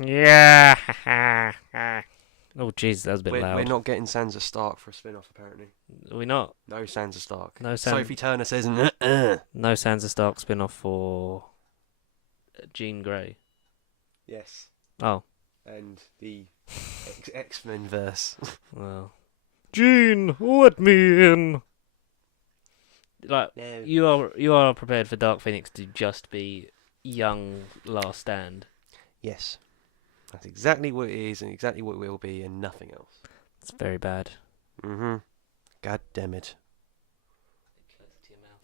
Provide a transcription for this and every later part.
Yeah. Oh, jeez, that was a bit loud. We're not getting Sansa Stark for a spin-off, apparently. Are we not? No Sansa Stark. No Sophie Turner says, No Sansa Stark spin-off for Jean Grey. Yes. Oh. And the X-Men verse. Well. Jean, let me in. Like, No. you are prepared for Dark Phoenix to just be young Last Stand. Yes. That's exactly what it is and exactly what it will be and nothing else. It's very bad. Mm-hmm. God damn it.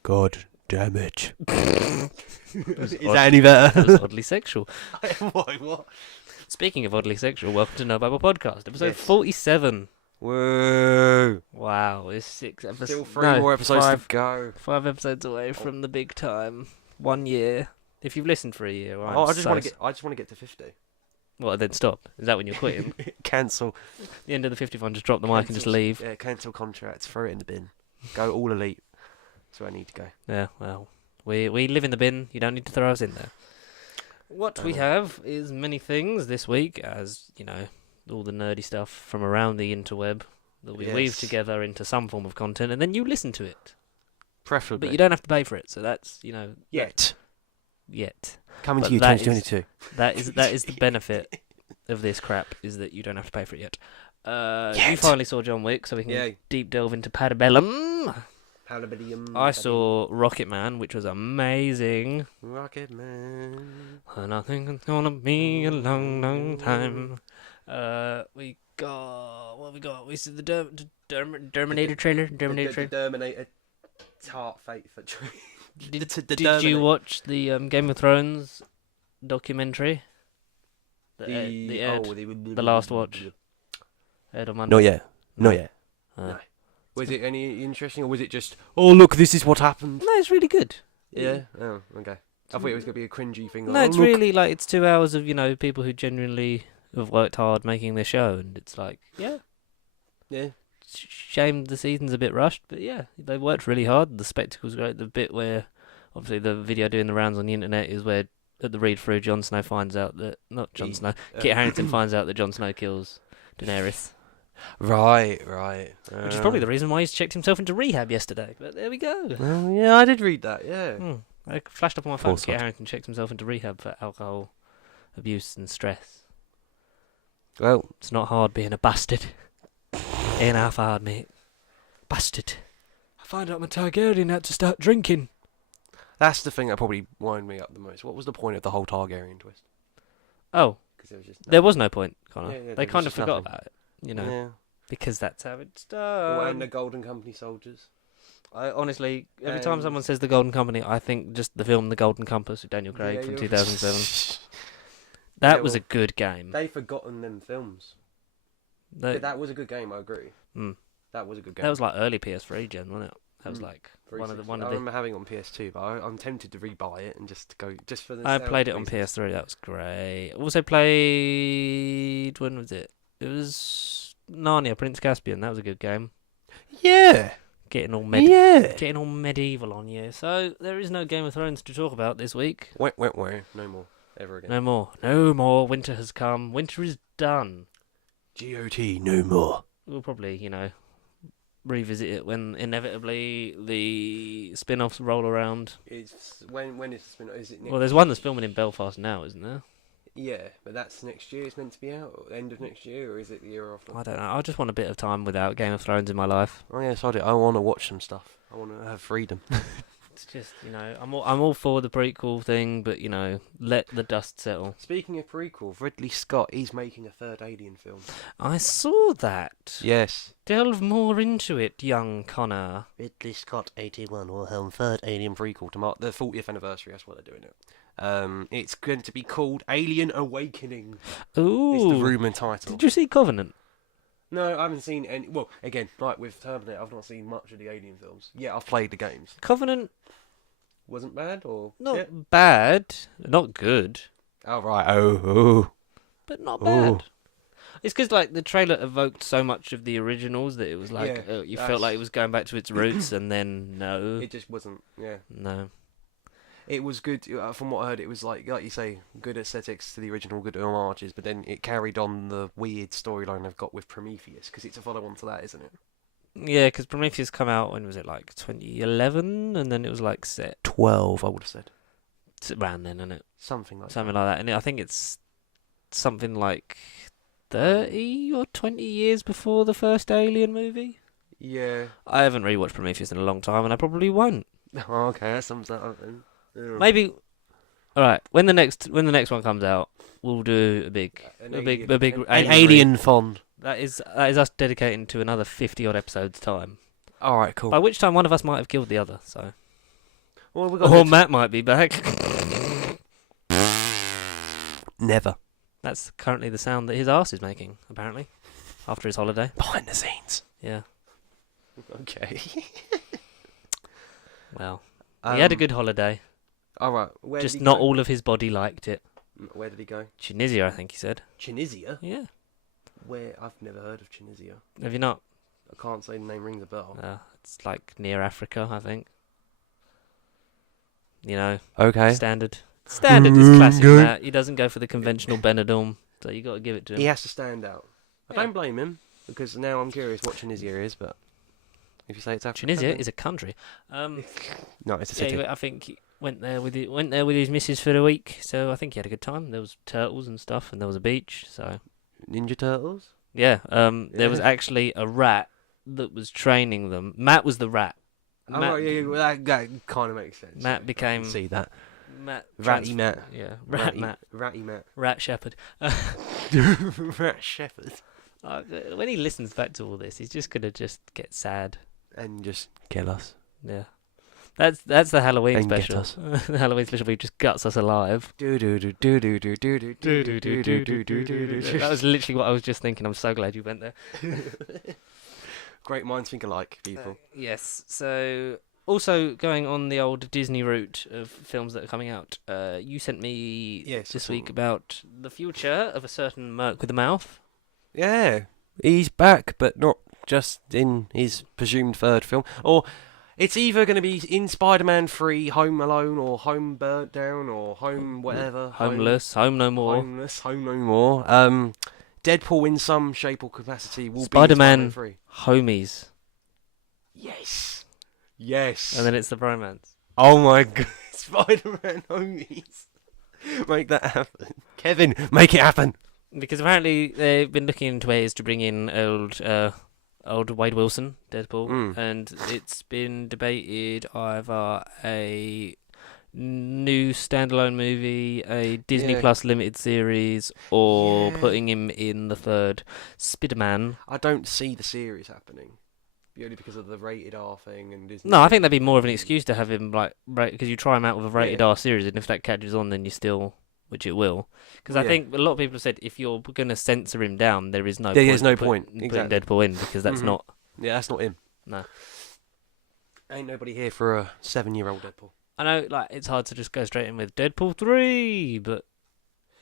God damn it. Is that any better? That was oddly sexual. What? Speaking of oddly sexual, welcome to No Bible Podcast, episode Yes. 47. Whoa. Wow, it's 6 episodes. Still three more episodes to go. 5 episodes away from the big time. 1 year. If you've listened for a year, I just want to get to 50. Well, then stop. Is that when you're quitting? Cancel. The end of the 51, just drop the mic and just leave. Yeah, cancel contracts. Throw it in the bin. Go all elite. That's where I need to go. Yeah, well, we live in the bin. You don't need to throw us in there. What we have is many things this week, as, you know, all the nerdy stuff from around the interweb that we weave together into some form of content, and then you listen to it. Preferably. But you don't have to pay for it, so that's, you know... Yet. Coming But to you, that 2022. That is the benefit of this crap, is that you don't have to pay for it yet. Yet. You finally saw John Wick, so we can deep delve into Parabellum. I saw Rocketman, which was amazing. Rocketman. And I think it's gonna be a long, long time. We got... What have we got? We see the Terminator trailer. Terminator. Tart fate for tree. Did you watch the Game of Thrones documentary? The Last Watch. Aired on Monday. Not yet. No. Was it any interesting, or was it just, oh look, this is what happened? No, it's really good. Yeah. Oh, okay. I thought it was gonna be a cringy thing. No, it's really like it's 2 hours of, you know, people who genuinely have worked hard making their show, and it's like, yeah. Shame the season's a bit rushed, but yeah, they worked really hard. The spectacle's great. The bit where, obviously, the video doing the rounds on the internet is where, at the read through, Jon Snow finds out that Kit Harington finds out that Jon Snow kills Daenerys. Right. Which is probably the reason why he's checked himself into rehab yesterday. But there we go. Yeah, I did read that. Yeah. I flashed up on my phone. Kit Harington checked himself into rehab for alcohol abuse and stress. Well, it's not hard being a bastard. Ain't half hard, mate. Bastard. I find out my Targaryen had to start drinking. That's the thing that probably wound me up the most. What was the point of the whole Targaryen twist? Oh, there was no point, Conor. Yeah, they kind of forgot about it, you know, because that's how it's done. Oh, and the Golden Company soldiers. I honestly, every time someone says the Golden Company, I think just the film The Golden Compass with Daniel Craig from 2007. That was a good game. They've forgotten them films. That was a good game, I agree. That was a good game. That was like early PS3 gen, wasn't it? That was like one of the. I remember having it on PS2, but I'm tempted to rebuy it and just go for the. I played it on PS3. That was great. Also played. When was it? It was Narnia, Prince Caspian. That was a good game. Yeah. Getting all medieval on you. So there is no Game of Thrones to talk about this week. No more. Ever again. No more. Winter has come. Winter is done. GOT, no more. We'll probably, you know, revisit it when inevitably the spin-offs roll around. When is the spin-off? Is it next there's one that's filming in Belfast now, isn't there? Yeah, but that's next year. It's meant to be out end of next year, or is it the year after? I don't know. I just want a bit of time without Game of Thrones in my life. Oh yes, I do. I want to watch some stuff. I want to have freedom. It's just, you know, I'm all for the prequel thing, but, you know, let the dust settle. Speaking of prequel, Ridley Scott, he's making a third Alien film. I saw that. Yes. Delve more into it, young Conor. Ridley Scott 81 will helm third Alien prequel to mark the 40th anniversary. That's what they're doing it. It's going to be called Alien Awakening. Ooh. It's the rumour title. Did you see Covenant? No, I haven't seen any. Well, again, like with Terminator, I've not seen much of the Alien films. Yeah, I've played the games. Covenant wasn't bad, or not bad, not good. Oh right, oh, but not bad. It's because like the trailer evoked so much of the originals that it was like you felt like it was going back to its roots, and then no, it just wasn't. Yeah, no. It was good. From what I heard, it was like you say, good aesthetics to the original, good homages. But then it carried on the weird storyline they've got with Prometheus, because it's a follow-on to that, isn't it? Yeah, because Prometheus come out, when was it, like 2011? And then it was like set 12, I would have said. it's around then, isn't it? Something like Something like that. And I think it's something like 30 or 20 years before the first Alien movie. Yeah. I haven't rewatched Prometheus in a long time, and I probably won't. Oh, okay, that sums that up then. Yeah. Maybe. All right. When the next one comes out, we'll do a big an alien alien fond. That is us dedicating to another 50 odd episodes time. All right, cool. By which time one of us might have killed the other. So. Well, Or Matt might be back. Never. That's currently the sound that his arse is making, apparently, after his holiday. Behind the scenes. Yeah. Okay. Well, he had a good holiday. All right. Just not all of his body liked it. Where did he go? Tunisia, I think he said. Tunisia? Yeah. Where? I've never heard of Tunisia. Have you not? I can't say the name rings a bell. It's like near Africa, I think. You know. Okay. Standard is classic Matt. He doesn't go for the conventional Benidorm, so you got to give it to him. He has to stand out. Yeah. I don't blame him, because now I'm curious what Tunisia is, but if you say it's Africa... Tunisia is a country. No, it's a city. Yeah, I think he went there with his missus for a week, so I think he had a good time. There was turtles and stuff, and there was a beach, so... Ninja Turtles? Yeah, there was actually a rat that was training them. Matt was the rat. Oh, right, yeah, well, that kind of makes sense. Matt became... I can see that. Matt. Ratty Matt. Yeah, Matt. Rat shepherd. Rat shepherd. When he listens back to all this, he's just going to just get sad. And just kill us. Yeah. That's the Halloween And special. get us. The Halloween special where he just guts us alive. That was literally what I was just thinking. I'm so glad you went there. Great minds think alike, people. Yes. So, also going on the old Disney route of films that are coming out, you sent me this week about the future of a certain Merc with a mouth. Yeah. He's back, but not just in his presumed third film. Or it's either going to be in Spider-Man 3, Home Alone, or Home Burnt Down, or Home whatever. Homeless, Home No More. Homeless, Home No More. Deadpool in some shape or capacity will Spider-Man be in Spider-Man 3. Homies. Yes. And then it's the bromance. Oh my god. Spider-Man Homies. Make that happen. Kevin, make it happen. Because apparently they've been looking into ways to bring in old Wade Wilson, Deadpool, and it's been debated either a new standalone movie, a Disney Plus limited series, or putting him in the third Spider-Man. I don't see the series happening. Purely because of the rated R thing and Disney. No, I think that'd be more of an excuse to have him because you try him out with a rated R series, and if that catches on, then you still, which it will. Because I think a lot of people have said if you're going to censor him down, there is no point putting Deadpool in, because that's not. Yeah, that's not him. No. Ain't nobody here for a 7-year-old Deadpool. I know, it's hard to just go straight in with Deadpool 3, but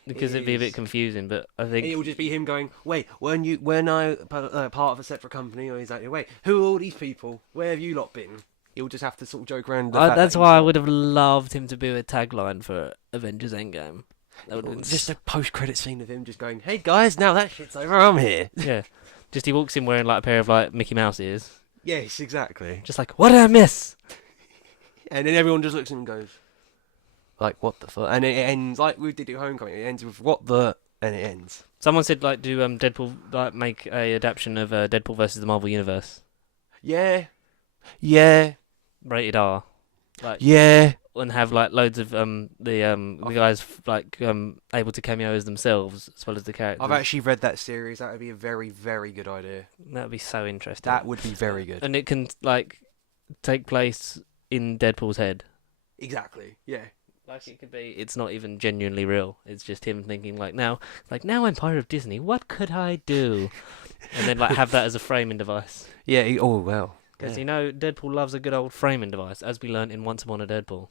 because it'd be a bit confusing. But I think it will just be him going, "Wait, when I part of a separate company, or exactly, wait, who are all these people? Where have you lot been?" He'll just have to sort of joke around. That's why I would have loved him to be a tagline for Avengers Endgame. That would have been just a post-credit scene of him just going, "Hey guys, now that shit's over, I'm here." Yeah, just he walks in wearing a pair of Mickey Mouse ears. Yes, exactly. Just what did I miss? And then everyone just looks at him and goes, what the fuck? And it ends like we did at Homecoming. It ends with what the, and it ends. Someone said do Deadpool make a adaptation of Deadpool versus the Marvel Universe. Yeah. Rated R. And have loads of the guys able to cameo as themselves as well as the characters. I've actually read that series. That would be a very, very good idea. That would be so interesting. That would be very good. And it can take place in Deadpool's head. Exactly. Yeah. It could be. It's not even genuinely real. It's just him thinking now I'm part of Disney. What could I do? And then have that as a framing device. Yeah. Oh well. Because Deadpool loves a good old framing device, as we learnt in Once Upon a Deadpool.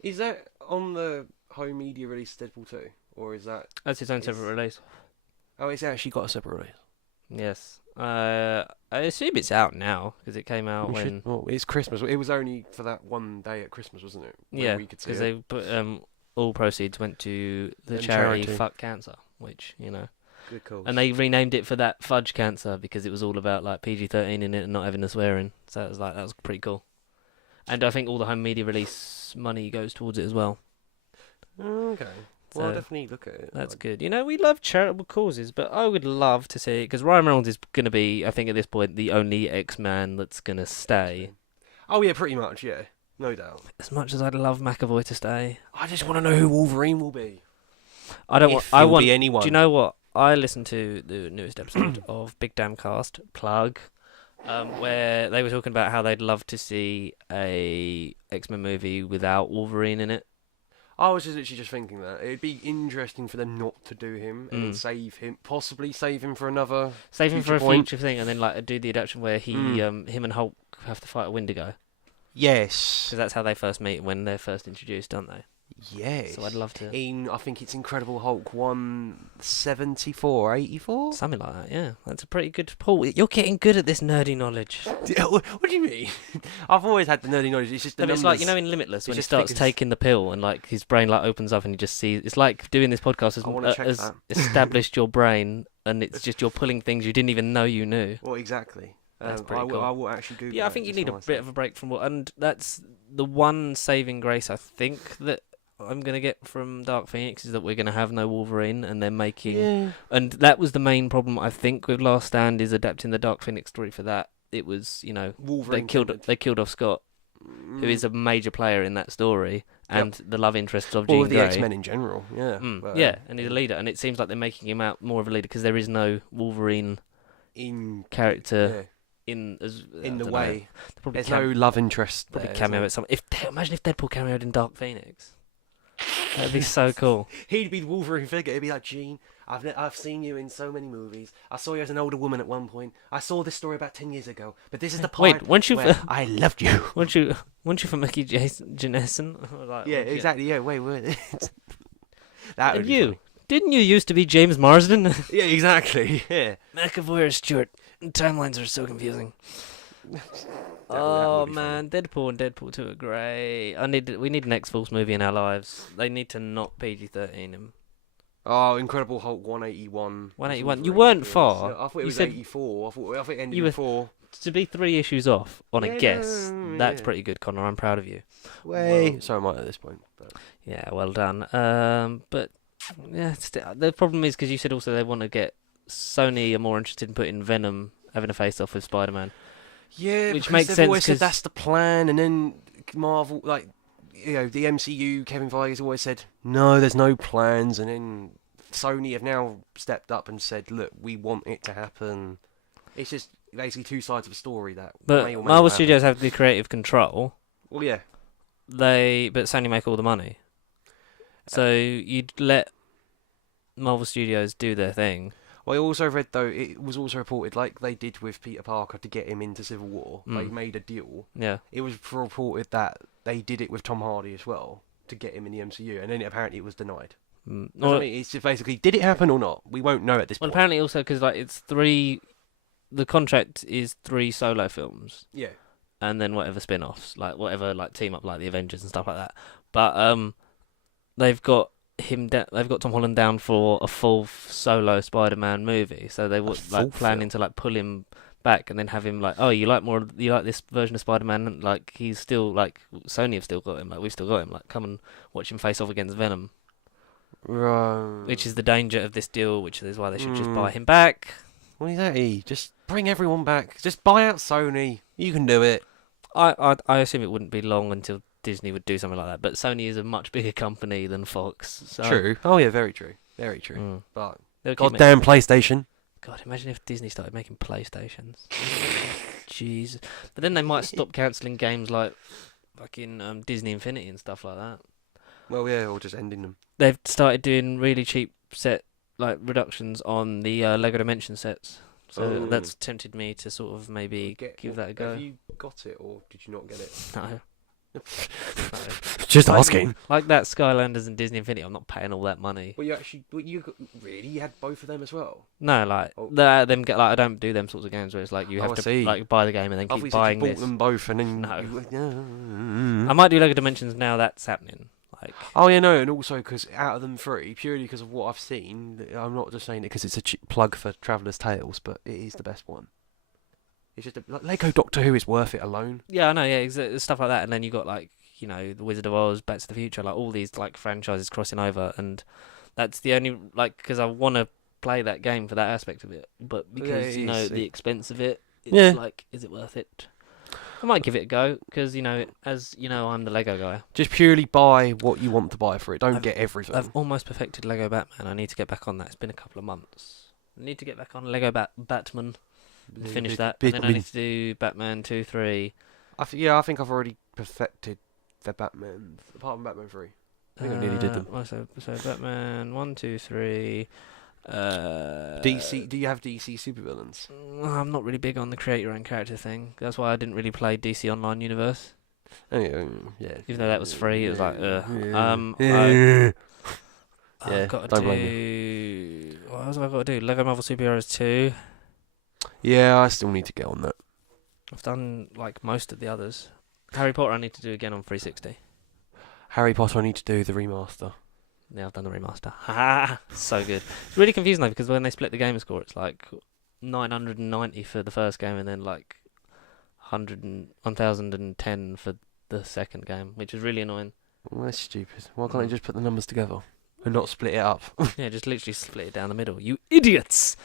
Is that on the home media release Deadpool 2? Or is that... That's its own separate release. Oh, it's actually got a separate release. Yes. I assume it's out now because it came out when. Well, it's Christmas. It was only for that one day at Christmas, wasn't it? Yeah, we could see because it. they put all proceeds went to the And charity charity. Fuck Cancer, which Good cause. and they renamed it for that Fudge Cancer because it was all about like PG-13 in it and not having the swearing. So it was that was pretty cool. And I think all the home media release money goes towards it as well. Okay. Well, I'll So definitely look at it. that's good. We love charitable causes, but I would love to see it because Ryan Reynolds is going to be, I think, at this point, the only X-Man that's going to stay. Oh yeah, pretty much. Yeah, no doubt. As much as I'd love McAvoy to stay, I just want to know who Wolverine will be. I don't want. If I he'll want. be anyone. Do you know what? I listened to the newest episode of Big Damn Cast plug, where they were talking about how they'd love to see a X-Men movie without Wolverine in it. I was just literally just thinking that it'd be interesting for them not to do him and then possibly save him for another. Save him for a point. future thing, and then like do the adaptation where him and Hulk have to fight a Wendigo. Yes. Because that's how they first meet when they're first introduced, don't they? Yes. So I'd love to. I think it's Incredible Hulk 174, 84? Something like that, yeah. That's a pretty good pull. You're getting good at this nerdy knowledge. What do you mean? I've always had the nerdy knowledge. It's just the It's numbers. like, in Limitless, when he just starts figures. taking the pill and like his brain like opens up and he just sees. It's like doing this podcast I wanna check has that. established your brain, and it's just you're pulling things you didn't even know you knew. Well, exactly. That's pretty cool. I will actually Google Yeah, I that think you just need a for bit myself. of a break from and that's the one saving grace I think that I'm gonna get from Dark Phoenix is that we're gonna have no Wolverine, and they're making, Yeah. and that was the main problem I think with Last Stand is adapting the Dark Phoenix story for that. It was Wolverine they killed off Scott, who is a major player in that story, and the love interest of All Jean of the Grey. X-Men in general, yeah. But, Yeah, and he's a leader, and it seems like they're making him out more of a leader because there is no Wolverine character in the way. Probably There's no love interest. probably there, cameo at some. Imagine if Deadpool cameoed in Dark Phoenix. That'd be so cool. He'd be the Wolverine figure. He'd be like, Gene, I've seen you in so many movies. I saw you as an older woman at one point. I saw this story about 10 years ago. But this is the part where I loved you. weren't you for Mickey Jason? Like, Yeah, exactly. Yeah, wait. That would And be you funny. didn't you used to be James Marsden? Yeah, exactly. Yeah. McAvoy or Stewart? Timelines are so confusing. That Oh would be man, Deadpool and Deadpool 2 are great. We need an X-Force movie in our lives. They need to not PG-13 him. Oh, Incredible Hulk 181. 181. You weren't far. I thought it You was said- 84. I thought it ended You in were- 4. To be 3 issues off on a Yeah, guess, no, that's yeah. pretty good, Connor. I'm proud of you. Wait. So am I at this point. But. Yeah, well done. But yeah, the problem is because you said also they want to get Sony are more interested in putting Venom having a face-off with Spider-Man. Yeah, Which because makes they've sense, always said 'cause- that's the plan, and then Marvel, the MCU, Kevin Feige has always said no, there's no plans, and then Sony have now stepped up and said, look, we want it to happen. It's just basically two sides of a story that But may or may Marvel not happen. Studios have the creative control. Well, yeah, But Sony make all the money. So you'd let Marvel Studios do their thing. Well, I also read, though, it was also reported, like they did with Peter Parker to get him into Civil War, they made a deal. Yeah. It was reported that they did it with Tom Hardy as well to get him in the MCU, and then apparently it was denied. Mm. That's what I mean, it's just basically, did it happen or not? We won't know at this Well, point. apparently also because it's 3. The contract is 3 solo films, Yeah. and then whatever spin-offs, like whatever, like team up, like the Avengers and stuff like that. But they've got they've got Tom Holland down for a full solo Spider-Man movie, so they were like planning to like pull him back and then have him like, oh, you like this version of Spider-Man? Like he's still like Sony have still got him, like we've still got him. Like come and watch him face off against Venom. Right. Which is the danger of this deal, which is why they should just buy him back. What is that? Just bring everyone back. Just buy out Sony. You can do it. I assume it wouldn't be long until Disney would do something like that, but Sony is a much bigger company than Fox. So, True. Oh yeah, very true. Very true. Mm. But They'll keep goddamn PlayStation. God, imagine if Disney started making PlayStations. Jeez. But then they might stop cancelling games like fucking Disney Infinity and stuff like that. Well, yeah, or just ending them. They've started doing really cheap reductions on the Lego Dimension sets. So that's tempted me to sort of maybe give that a go. Have you got it, or did you not get it? No. Just asking. Like that Skylanders and Disney Infinity, I'm not paying all that money. Well, you really you had both of them as well. No, like Oh. them get like I don't do them sorts of games where it's like you have to like buy the game and then keep buying you this. bought them both and then I might do Lego Dimensions now. That's happening. Like. Oh yeah, no, and also because out of them three, purely because of what I've seen, I'm not just saying it because it's a plug for Traveller's Tales, but it is the best one. It's just like Lego Doctor Who is worth it alone. Yeah, I know. Yeah, stuff like that, and then you got like the Wizard of Oz, Back to the Future, like all these like franchises crossing over, and that's the only like because I want to play that game for that aspect of it, but because the expense of it, it's like, is it worth it? I might give it a go because as you know, I'm the Lego guy. Just purely buy what you want to buy for it. Don't get everything. I've almost perfected Lego Batman. I need to get back on that. It's been a couple of months. I need to get back on Lego Batman. Finish that, and then I need to do Batman 2, 3. I think I've already perfected the Batman, apart from Batman 3. I think I nearly did them. So Batman 1, 2, 3. DC. Do you have DC supervillains? I'm not really big on the create your own character thing. That's why I didn't really play DC Online Universe. Oh yeah. Even though that was free, it was like, I've got to do. What else have I got to do? Lego Marvel Superheroes 2. Yeah, I still need to get on that. I've done like most of the others. Harry Potter I need to do again on 360. Harry Potter I need to do the remaster. Yeah, I've done the remaster. Ha! So good. It's really confusing though because when they split the gamer score, it's like 990 for the first game and then like 1010 for the second game, which is really annoying. Well, that's stupid. Why can't they just put the numbers together and not split it up? Yeah, just literally split it down the middle. You idiots!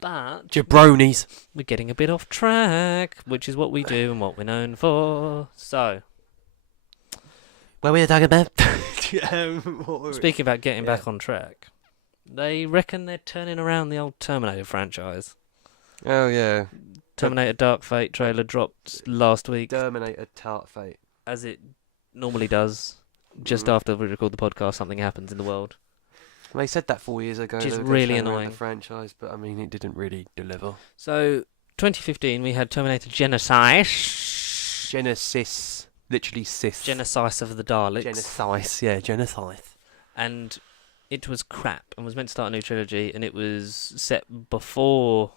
But jabronis. We're getting a bit off track, which is what we do and what we're known for. So, where were you talking about? Speaking about getting back on track, they reckon they're turning around the old Terminator franchise. Oh yeah. Terminator Dark Fate trailer dropped last week. Terminator Dark Fate. As it normally does, just after we record the podcast, something happens in the world. They said that 4 years ago. Which is really annoying. The franchise, but I mean, it didn't really deliver. So, 2015, we had Terminator Genesis. Literally cis. Genesis of the Daleks. Genesis, yeah, Genesis. And it was crap and was meant to start a new trilogy, and it was set before...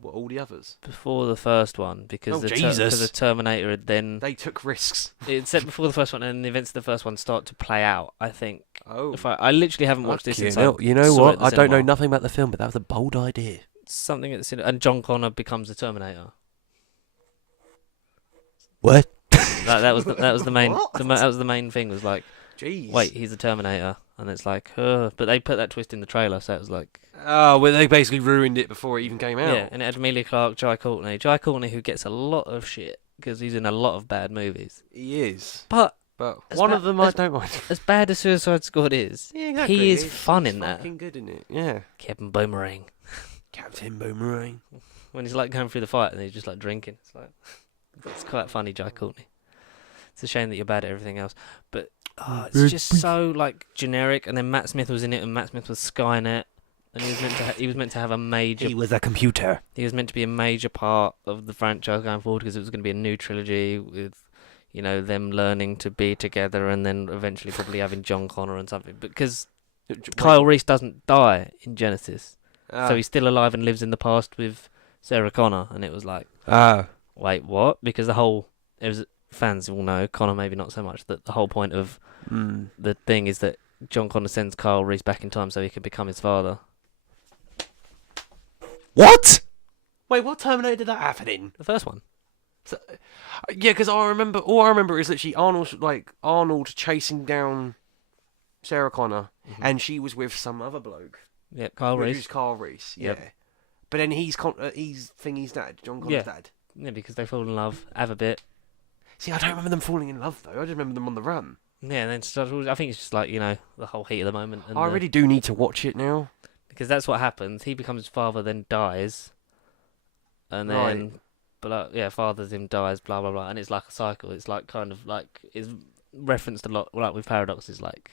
What, all the others? Before the first one, because the Terminator had then... They took risks. It's set before the first one, and the events of the first one start to play out, I think. Oh. I literally haven't watched this since you know what? I don't know nothing about the film, but that was a bold idea. Something at the cinema, and John Connor becomes the Terminator. What? that was the main that was the main thing, was like, jeez. Wait, he's a Terminator, and it's like, but they put that twist in the trailer, so it was like, oh, well, they basically ruined it before it even came out. Yeah, and it had Emilia Clarke, Jai Courtney, who gets a lot of shit because he's in a lot of bad movies. He is, but one of them I don't mind. As bad as Suicide Squad is, yeah, exactly. He is fun in that. Fucking good in it, yeah. Captain Boomerang. When he's like going through the fight and he's just like drinking, it's quite funny, Jai Courtney. It's a shame that you're bad at everything else, but it's just so like generic. And then Matt Smith was in it, and Matt Smith was Skynet, and he was meant to have a major. He was a computer. He was meant to be a major part of the franchise going forward because it was going to be a new trilogy with, them learning to be together, and then eventually probably having John Connor and something. Because Kyle Reese doesn't die in Genesis, so he's still alive and lives in the past with Sarah Connor, and it was like, wait, what? Because fans will know, Connor maybe not so much, that the whole point of the thing is that John Connor sends Kyle Reese back in time so he can become his father. What? Wait, what Terminator did that happen in? The first one. So, yeah, because all I remember is literally Arnold chasing down Sarah Connor, and she was with some other bloke. Yeah, Kyle Reese. Who's Kyle Reese, yeah. Yep. But then he's Thingy's dad, John Connor's dad. Yeah, because they fall in love, have a bit. See, I don't remember them falling in love, though. I just remember them on the run. Yeah, and then I think it's just like, the whole heat of the moment. And I really do need to watch it now. Because that's what happens. He becomes his father, then dies. And then, fathers him, dies, blah, blah, blah. And it's like a cycle. It's like kind of like, it's referenced a lot, like with paradoxes, like.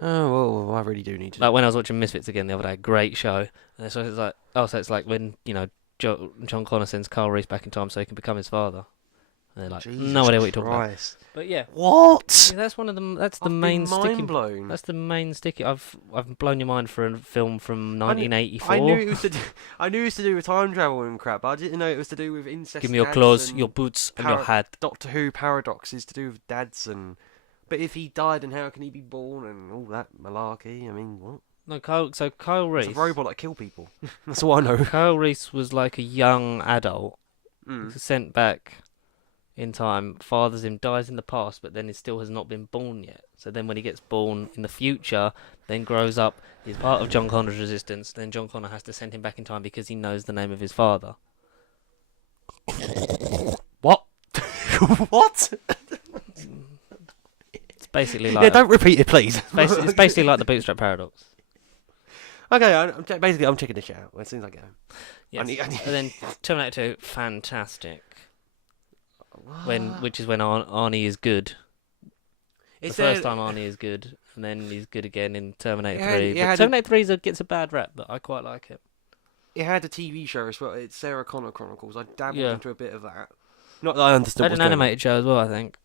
Oh, well, I really do need to. Like when I was watching Misfits again the other day, great show. And so it's like, so it's like when, John Connor sends Kyle Reese back in time so he can become his father. And they're like, Jesus no idea what you're talking about. Christ. But yeah. What? Yeah, that's one of them. That's the I've main been sticking. mind blown. That's the main sticking. I've blown your mind for a film from I knew 1984. it was to do, I knew it was to do with time travel and crap, but I didn't know it was to do with incest. Give me your dads claws, and your boots, and your hat. Doctor Who paradoxes to do with dads and. But if he died, then how can he be born and all that malarkey? I mean, what? No, Kyle Reese. It's a robot that kill people. That's all I know. Kyle Reese was like a young adult Mm. sent back in time, fathers him, dies in the past, but then he still has not been born yet. So then when he gets born in the future, then grows up, he's part of John Connor's resistance, then John Connor has to send him back in time because he knows the name of his father. What? What? It's basically like... Yeah, don't repeat it, please. It's basically like the Bootstrap Paradox. Okay, I'm checking this shit out as soon as I get home. Yes. I need- And then Terminator 2, fantastic. Which is when Arnie is good. It's the first time Arnie is good, and then he's good again in Terminator 3. Yeah, But Terminator 3 gets a bad rap, but I quite like it. It had a TV show as well. It's Sarah Connor Chronicles. I dabbled Yeah. into a bit of that. Not that I understood. Had what's an going on. animated show as well, I think.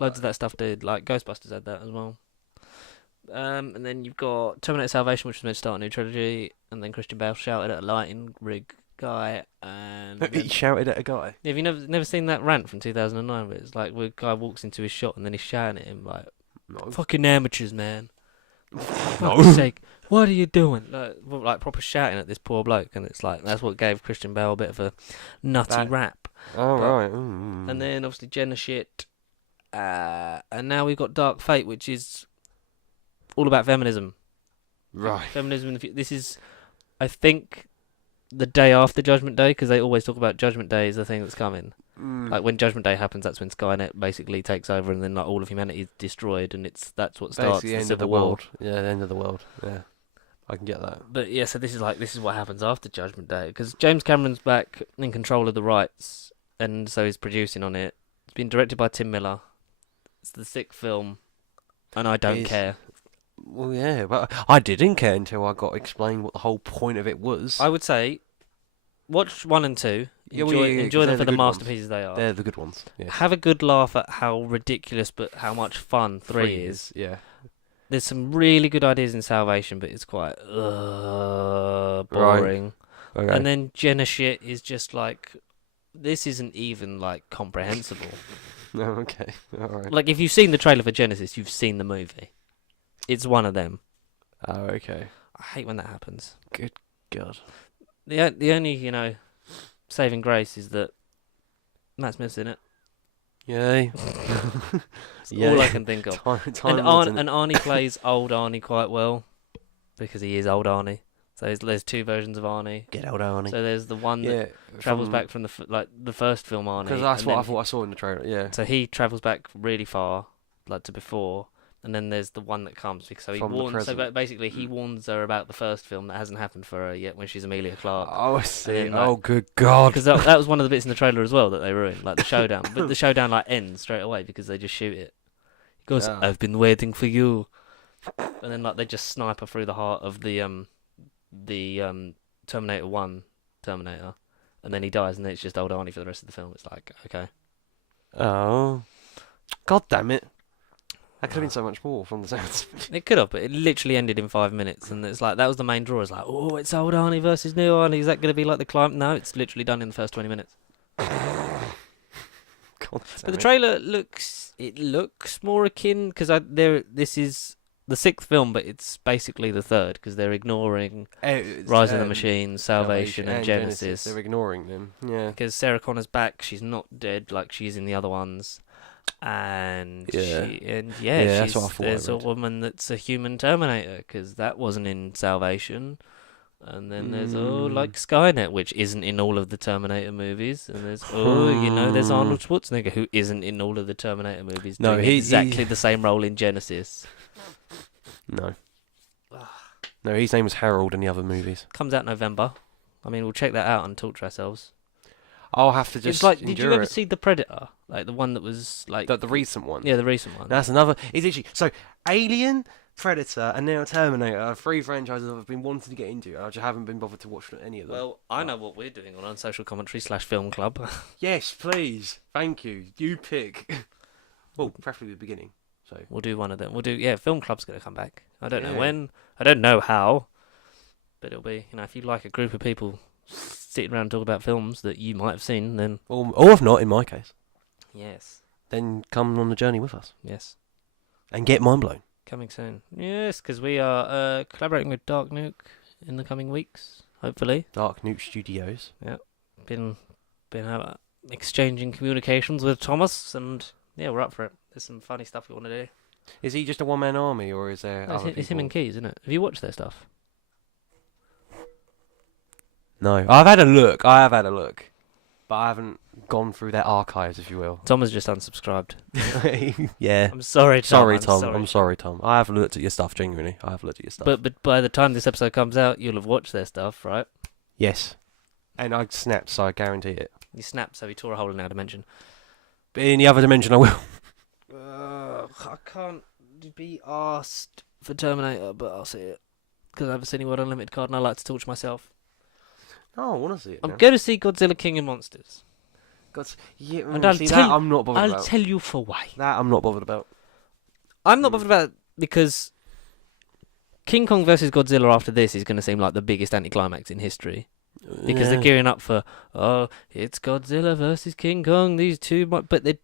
Loads of that stuff did. Like Ghostbusters had that as well. And then you've got Terminator Salvation, which was meant to start a new trilogy, and then Christian Bale shouted at a lighting rig guy, and He shouted at a guy. have you never seen that rant from 2009? Where it's like where a guy walks into his shot and then he's shouting at him like, No. "Fucking amateurs, man! No. For fuck's sake, what are you doing?" Like proper shouting at this poor bloke, and it's like that's what gave Christian Bale a bit of a nutty rap. Oh, But- right. And then obviously Jenna shit, and now we've got Dark Fate, which is all about feminism. Right. Feminism in the future. This is, I think, the day after Judgment Day, because they always talk about Judgment Day as the thing that's coming. Like when Judgment Day happens, that's when Skynet basically takes over, and then like all of humanity is destroyed, and that's what starts Basically the end of Civil the War. world. Yeah, the end of the world. Yeah. I can get that. But yeah, so this is what happens after Judgment Day, because James Cameron's back in control of the rights, and so he's producing on it. It's been directed by Tim Miller. It's the 6th film, and I don't care. Well, yeah, but I didn't care until I got explained what the whole point of it was. I would say, watch 1 and 2. Yeah, well, Enjoy, yeah, enjoy 'cause them they're for the the good ones. masterpieces they are. They're the good ones. Yeah. Have a good laugh at how ridiculous but how much fun 3 is. Yeah. There's some really good ideas in Salvation, but it's quite boring. Okay. And then Jenna shit is just like, this isn't even like comprehensible. No, okay. All right. Like if you've seen the trailer for Genesis, you've seen the movie. It's one of them. Oh, okay. I hate when that happens. Good God. The only saving grace is that Matt Smith's in it. Yay. That's all I can think of. Time And Arnie plays old Arnie quite well because he is old Arnie. So there's 2 versions of Arnie. Get out, Arnie. So there's the one that travels back from the first film Arnie. Because that's and what I then- thought I saw in the trailer. Yeah. So he travels back really far, like to before, and then there's the one that comes because so he From the warns. So present. basically, he warns her about the first film that hasn't happened for her yet when she's Amelia Clarke. Oh, I see. then, like- Oh, good God. Because that was one of the bits in the trailer as well that they ruined, like the showdown. But the showdown like ends straight away because they just shoot it. He goes, Yeah. "I've been waiting for you," and then like they just snipe her through the heart of the Terminator 1 Terminator, and then he dies, and then it's just old Arnie for the rest of the film. It's like, okay. Oh. God damn it. That could have been so much more from the sounds. It could have, but it literally ended in 5 minutes, and it's like that was the main draw. It's like, oh, it's old Arnie versus new Arnie. Is that going to be like the climb? No, it's literally done in the first 20 minutes. God But damn the it. trailer looks more akin because this is the 6th film, but it's basically the 3rd because they're ignoring Rise of the Machines, Salvation, and Genesis. They're ignoring them. Yeah. Because Sarah Connor's back, she's not dead like she's in the other ones, and Yeah. she's, That's what I thought I there's a read. woman that's a human Terminator because that wasn't in Salvation, and then there's like Skynet, which isn't in all of the Terminator movies, and there's there's Arnold Schwarzenegger who isn't in all of the Terminator movies. No, doing he- exactly the same role in Genesis. No. No, his name was Harold in the other movies. Comes out November. I mean, we'll check that out and talk to ourselves. I'll have to just It's like, did endure you ever it. see The Predator? Like the one that was like The recent one. yeah, the recent one. That's another. It's literally so Alien, Predator, and now Terminator are 3 franchises I've been wanting to get into. I just haven't been bothered to watch any of them. Well, I know what we're doing on Unsocial Commentary / Film Club. Yes, please. Thank you. You pick. Well, preferably the beginning. So We'll do one of them. Film Club's going to come back. I don't know Yeah. when. I don't know how. But it'll be, if you like a group of people sitting around talking about films that you might have seen, then or if not, in my case, yes. then come on the journey with us Yes. and get mind blown. Coming soon. Yes, because we are collaborating with Dark Nuke in the coming weeks, hopefully. Dark Nuke Studios. Been exchanging communications with Thomas, and yeah, we're up for it. There's some funny stuff we want to do. Is he just a one-man army, or is there other It's him people? and Keys, isn't it? Have you watched their stuff? No, I've had a look. But I haven't gone through their archives, if you will. Tom has just unsubscribed. Yeah. I'm sorry, Tom. Sorry, Tom. I'm sorry, Tom. I have looked at your stuff, genuinely. I have looked at your stuff. But by the time this episode comes out, you'll have watched their stuff, right? Yes. And I snapped, so I guarantee it. You snapped, so he tore a hole in our dimension. But in the other dimension, I will. I can't be asked for Terminator, but I'll see it. Because I have a Cineworld Unlimited card and I like to torture myself. Oh, I want to see it now. I'm going to see Godzilla King of Monsters. Yeah, And I'll see, tell that I'm not bothered I'll about. tell you for why. That I'm not bothered about. I'm not bothered about it because King Kong versus Godzilla after this is going to seem like the biggest anticlimax in history. Because they're gearing up for, it's Godzilla versus King Kong, these two, but it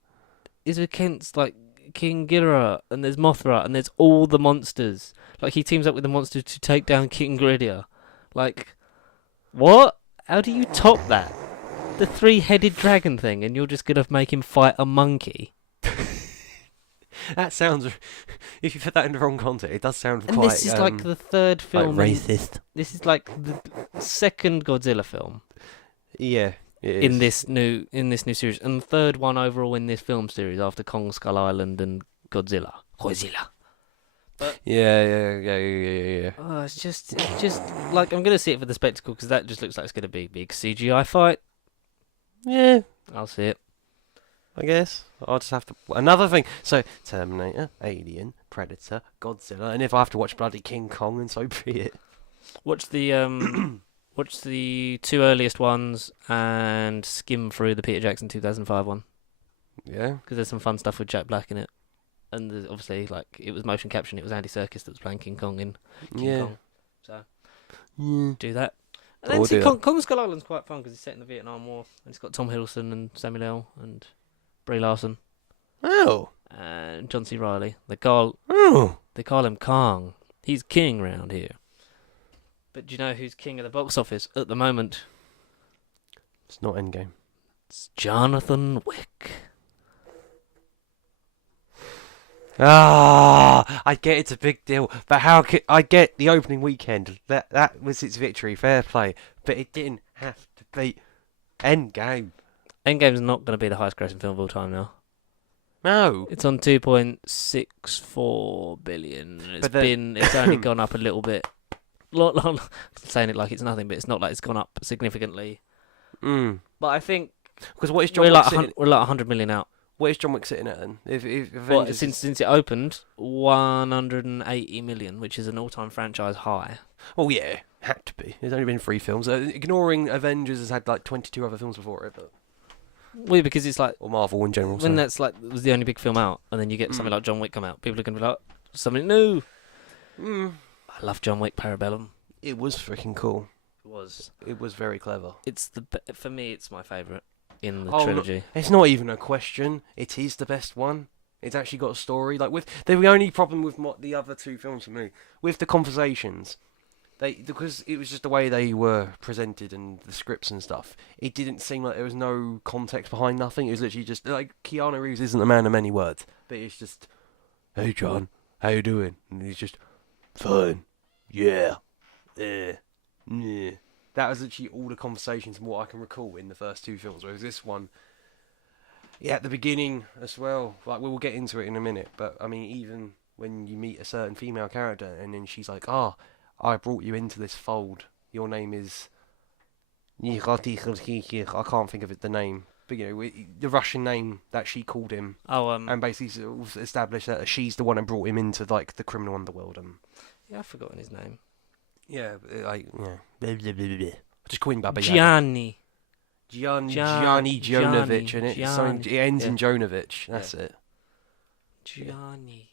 is against, like, King Ghidorah, and there's Mothra, and there's all the monsters. Like, he teams up with the monsters to take down King Ghidorah. Like, what? How do you top that? The 3-headed dragon thing, and you're just going to make him fight a monkey? That sounds... If you put that in the wrong context, it does sound And quite... this is like the third film. Like racist. This is like the second Godzilla film Yeah, it is. in this new series, and the third one overall in this film series after Kong Skull Island and Godzilla. Yeah. Oh, it's just like I'm gonna see it for the spectacle because that just looks like it's gonna be a big CGI fight. Yeah, I'll see it. I guess. I'll just have to... Another thing. So, Terminator, Alien, Predator, Godzilla, and if I have to watch bloody King Kong, then so be it. Watch the watch the 2 earliest ones and skim through the Peter Jackson 2005 one Yeah? because there's some fun stuff with Jack Black in it. And there's obviously, like, it was motion caption. It was Andy Serkis that was playing King Kong in King Kong. So, do that. And then see, Kong Skull Island's quite fun because it's set in the Vietnam War. And it's got Tom Hiddleston and Samuel L. and Brie Larson. Oh. And John C. Reilly. They call him Kong. He's king round here. But do you know who's king of the box office at the moment? It's not Endgame. It's Jonathan Wick. I get it's a big deal, but I get the opening weekend. That was its victory, fair play, but it didn't have to beat Endgame. Endgame's not going to be the highest grossing film of all time now. No, It's on 2.64 billion. It's only gone up a little bit. Saying it like it's nothing, but it's not like it's gone up significantly. But I think because what is John we're Wick like sitting? we're like 100 million out. What is John Wick sitting at then? If Well, Avengers since it opened, 180 million, which is an all-time franchise high. Oh yeah, had to be. There's only been 3 films. Ignoring Avengers has had like 22 other films before it, but Well, because it's like or Marvel in general. when that's like was the only big film out, and then you get something like John Wick come out, people are gonna be like something new. I love John Wick Parabellum. It was freaking cool. It was very clever. It's for me, it's my favourite in the Oh, trilogy. Look, it's not even a question. It is the best one. It's actually got a story. Like the only problem with the other 2 films for me with the conversations, because it was just the way they were presented and the scripts and stuff. It didn't seem like there was no context behind nothing. It was literally just like Keanu Reeves isn't a man of many words, but it's just, hey John, how you doing? And he's just, fine, yeah, yeah. That was literally all the conversations from what I can recall in the first 2 films. Whereas this one, yeah, at the beginning as well. Like we'll get into it in a minute, but I mean, even when you meet a certain female character and then she's like, I brought you into this fold. Your name is... I can't think of the name. but the Russian name that she called him, Oh, and basically sort of established that she's the one that brought him into like the criminal underworld. yeah, I've forgotten his name. Yeah, like blah, blah, blah, blah. Just call him Baba Yaga. Gianni. Gianni Jonovich, and it ends in Jonovich. That's it. Gianni.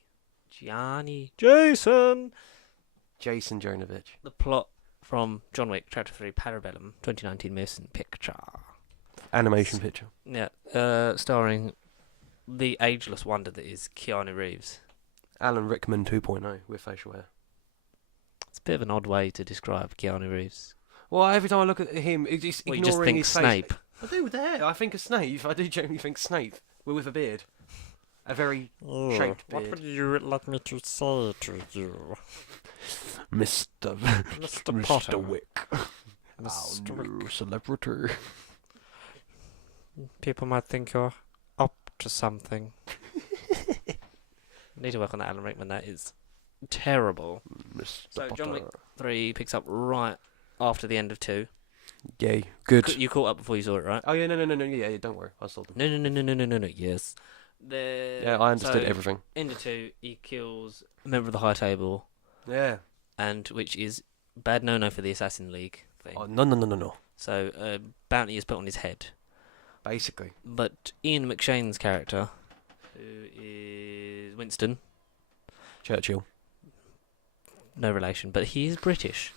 Jason Jonovich. The plot from John Wick Chapter 3 Parabellum 2019 Motion Picture. Animation picture. Yeah, starring the ageless wonder that is Keanu Reeves. Alan Rickman 2.0 with facial hair. It's a bit of an odd way to describe Keanu Reeves. Well, every time I look at him, it's just ignoring you just think his Snape. face. I do there. I think of Snape. I do genuinely think Snape. We're with a beard. A very shaped beard. What would you like me to say to you? Mr. Potter. Wick. Mr. New celebrity. People might think you're up to something. Need to work on that, Alan Rickman. That is terrible. Mr. So Potter. John Wick 3 picks up right after the end of 2. Yay. Good. You caught up before you saw it, right? Oh, yeah, no, yeah, don't worry. I saw them. No, yes. Yeah, I understood everything. End of 2, he kills a member of the High Table, Yeah. and which is bad no-no for the Assassin League thing. Oh, no. So, bounty is put on his head. Basically. But Ian McShane's character, who is Winston, Churchill. no relation, but he is British.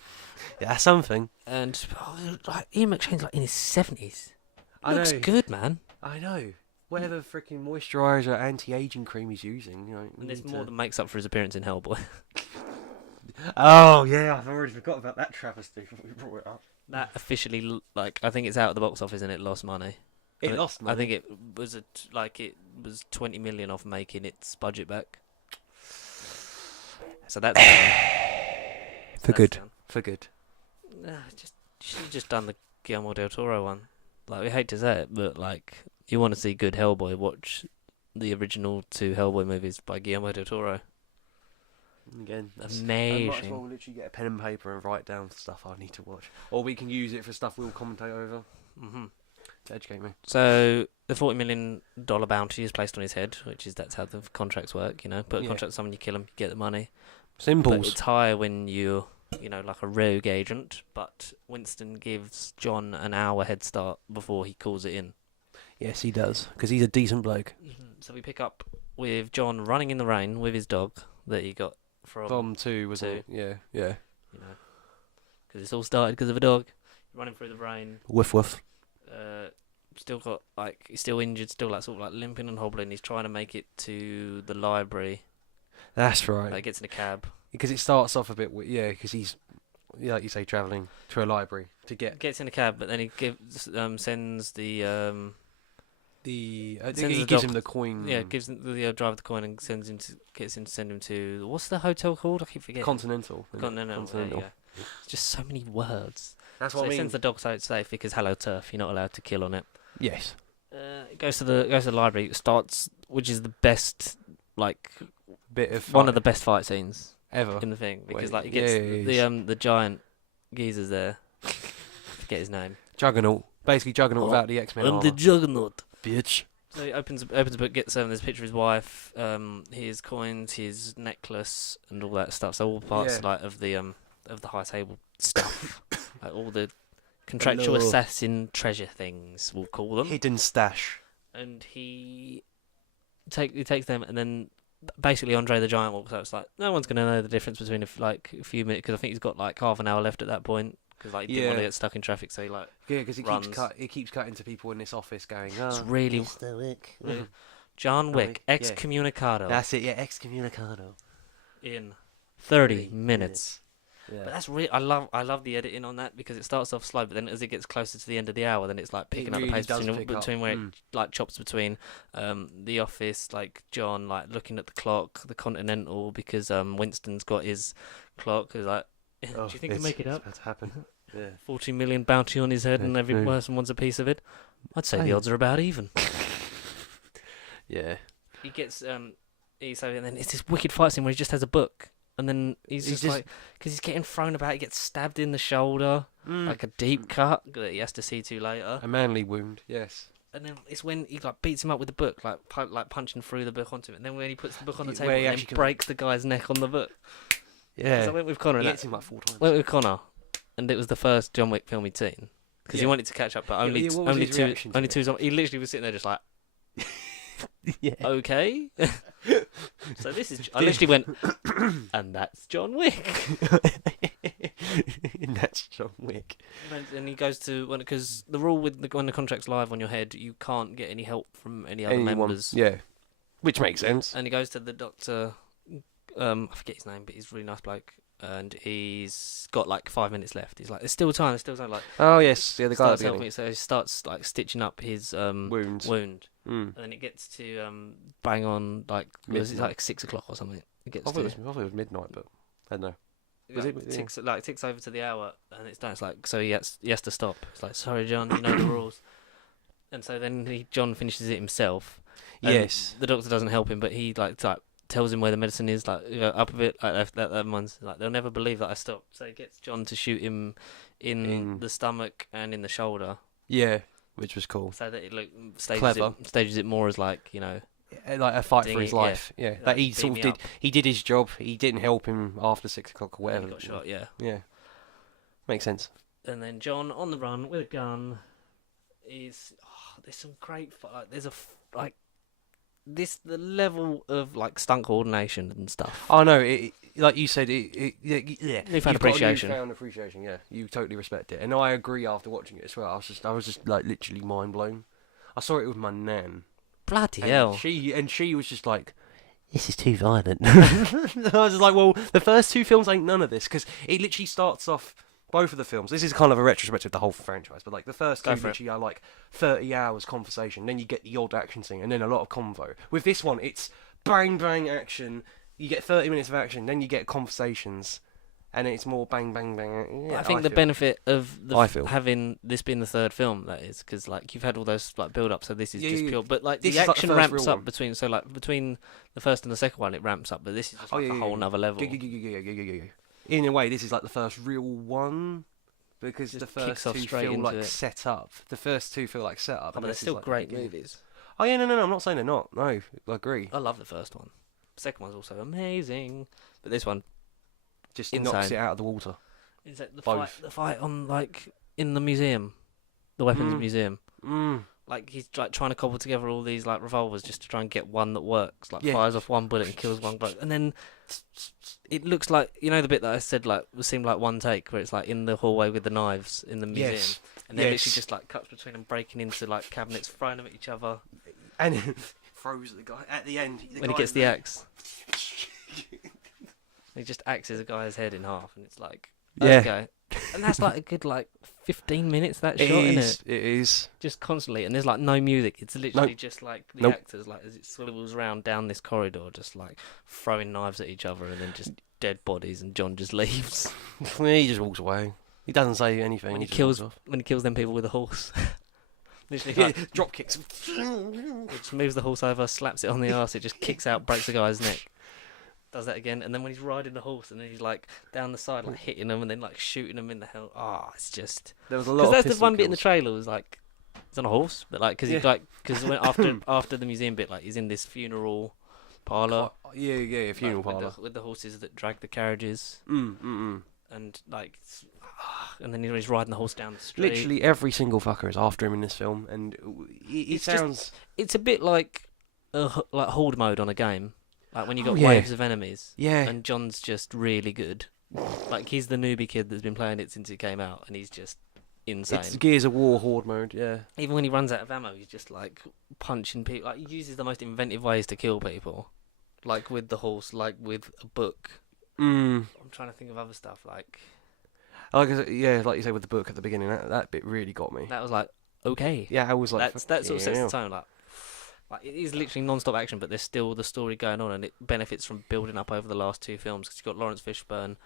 Yeah, that's something. And Ian McShane's like in his 70s. I Looks know. good, man. I know. Whatever freaking moisturiser, anti-aging cream he's using, And there's more than makes up for his appearance in Hellboy. Oh yeah, I've already forgot about that travesty. We brought it up. That officially, I think it's out of the box office and it lost money. It lost money. I think it was it was 20 million off making its budget back. So that's For good. Should have just done the Guillermo del Toro one. Like, we hate to say it, but like, you want to see good Hellboy, watch the original 2 Hellboy movies by Guillermo del Toro. Again, amazing. I might as well literally get a pen and paper and write down stuff I need to watch, or we can use it for stuff we'll commentate over. To educate me. So the $40 million bounty is placed on his head, that's how the contracts work. Put a contract with someone, you kill them, you get the money. Simples. But it's higher when you're, like a rogue agent. But Winston gives John an hour head start before he calls it in. Yes, he does, because he's a decent bloke. So we pick up with John running in the rain with his dog that he got from 2, wasn't it? Yeah. Because it's all started because of a dog running through the rain. Woof woof. Still got he's still injured, still sort of limping and hobbling. He's trying to make it to the library. That's right. Gets in a cab because it starts off a bit, because he's, like you say, travelling to a library to get. Gets in a cab, but then he sends the he gives him the coin. Yeah, gives the driver the coin and sends him to send him to what's the hotel called? I keep forgetting. Continental. Continental. Yeah. Just so many words. That's what I mean. He sends the dog safe because hello turf, you're not allowed to kill on it. Yes. It goes to the library. It starts, which is the best bit of one of the best fight scenes ever in the thing, because he gets the giant geezer's there. Forget his name. Juggernaut. Basically Juggernaut without the X-Men armor. The Juggernaut. Bitch. So he opens the book, gets there's a picture of his wife, his coins, his necklace, and all that stuff. So all parts of the high table stuff, all the contractual assassin treasure things, we'll call them. Hidden stash. And he takes them, and then basically Andre the Giant walks out. It's no one's going to know the difference between a few minutes, because I think he's got half an hour left at that point. Because he didn't want to get stuck in traffic, so because he keeps cutting to people in this office, going, "Oh, it's really Mr. Wick, John Wick, excommunicado." That's it, excommunicado. In 30 minutes. Yeah. But that's really I love the editing on that, because it starts off slow, but then as it gets closer to the end of the hour, then it's picking up the pace between where it chops between the office, John looking at the clock, the Continental, because Winston's got his clock. Is do you think he'll make it up? It's about to happen. Yeah. 40 million bounty on his head, and every person wants a piece of it. I'd say the odds are about even. Yeah. He gets and then it's this wicked fight scene where he just has a book, and then he's just because he's getting thrown about, he gets stabbed in the shoulder, a deep cut that he has to see to later. A manly wound, yes. And then it's when he like beats him up with the book, like punching through the book onto it. And then when he puts the book on the table, Where he and actually then breaks the guy's neck on the book. Yeah. So I went with Conor. He And hits him like 4 times. went with Conor, and it was the first John Wick film he'd seen because he wanted to catch up, but only what was only his two reaction to only it? two. He literally was sitting there just like, Yeah. okay. So this is. I literally went, and that's John Wick. That's John Wick. And he goes to because the rule with when the contract's live on your head, you can't get any help from any other members. Yeah. Which makes sense. And he goes to the doctor. I forget his name, but he's a really nice bloke. And he's got like 5 minutes left. He's like, there's still time. Like, Oh yes, yeah, the guy at the helping beginning. me, so he starts like stitching up his Wound. wound, Mm. and then it gets to bang on like was it Midnight. like 6 o'clock or something? It I gets thought to it was midnight, but I don't know. Was like, it? ticks over to the hour, and it's done. It's like so he has to stop. It's like, sorry, John, you know the rules. And so then John finishes it himself. And Yes. the doctor doesn't help him, but he like tells him where the medicine is, like up a bit, like that one's like they'll never believe that I stopped. So he gets John to shoot him in the stomach and in the shoulder. Yeah, which was cool. So that it Clever. stages it more as like, you know, Like a fight for Ding his it, life. Yeah, Like, that he beat sort me of did. up. He did his job. He didn't help him after 6 o'clock or and whatever. he got shot, yeah. Yeah, makes sense. And then John on the run with a gun is there's some great like there's the level of like stunt coordination and stuff. Oh no, like you said, yeah. Newfound appreciation. Newfound appreciation, yeah. You totally respect it, and I agree. After watching it as well, I was just like literally mind blown. I saw it with my nan. Bloody And hell! she was just like, "This is too violent." I was just like, "Well, the first 2 films ain't none of this," because it literally starts off. Both of the films. This is kind of a retrospective of the whole franchise, but like the first 2 literally are like 30 hours conversation. Then you get the odd action scene, and then a lot of convo. With this one, it's bang bang action. You get 30 minutes of action, then you get conversations, and it's more bang bang bang. Yeah, I think the feel. benefit of having this being the third film, that is, because like you've had all those like build up, so this is just Yeah. pure. But like This the is, like, the action first ramps real up one. between the first and the second one, it ramps up. But this is just like a whole nother level. Yeah. In a way, this is like the first real one. Because Just the first kicks off 2 straight feel into like it. set up. The first 2 feel like set up. Oh, but and they're this is still like great the beginning. movies. Oh yeah, no, I'm not saying they're not. No, I agree. I love the first one. The second one's also amazing, but this one, Just insane. knocks it out of the water. is that the Both. fight on like in the museum, the weapons Mm. museum. Mm. Like he's like trying to cobble together all these like revolvers just to try and get one that works. Like Yeah. fires off one bullet and kills one bloke, and then it looks like, you know, the bit that I said like seemed like one take, where it's like in the hallway with the knives in the museum, Yes. and then Yes. literally just like cuts between them, breaking into like cabinets, throwing them at each other. And throws at the guy at the end. When he gets the axe, he just axes a guy's head in half, and it's like, Yeah. okay. And that's like a good like 15 minutes that It shot, isn't is. it? It is. Just constantly, and there's like no music. It's literally Nope. just like the Nope. actors, like as it swivels around down this corridor, just like throwing knives at each other, and then just dead bodies, and John just leaves. He just walks away. He doesn't say anything. When he just kills walks off. when he kills them people with a horse. Literally, Yeah, like, drop kicks. it just moves the horse over, slaps it on the arse, it just kicks out, breaks the guy's neck. Does that again, and then when he's riding the horse, and then he's like down the side, like hitting them, and then like shooting them in the hell. Oh, it's just There was a lot. because Of that's the pistol one bit in the kills. trailer was like he's on a horse, but like because Yeah. he like because after the museum bit, like he's in this funeral parlor. Yeah, funeral like, parlour. with the horses that drag the carriages, Mm. and like, and then he's riding the horse down the street. Literally every single fucker is after him in this film, and it It's just- sounds. It's a bit like like horde mode on a game, like when you got Oh, yeah. waves of enemies, Yeah. and John's just really good. Like he's the newbie kid that's been playing it since it came out, and he's just insane. It's Gears of War horde mode. Yeah. Even when he runs out of ammo, he's just like punching people. Like he uses the most inventive ways to kill people, like with the horse, like with a book. Mm. I'm trying to think of other stuff. Like Like like you say with the book at the beginning, that bit really got me. that was like okay. Yeah, I was like, That sort of sets yeah. the tone. Like it is literally non-stop action, but there's still the story going on, and it benefits from building up over the last 2 films. Because you've got Lawrence Fishburne,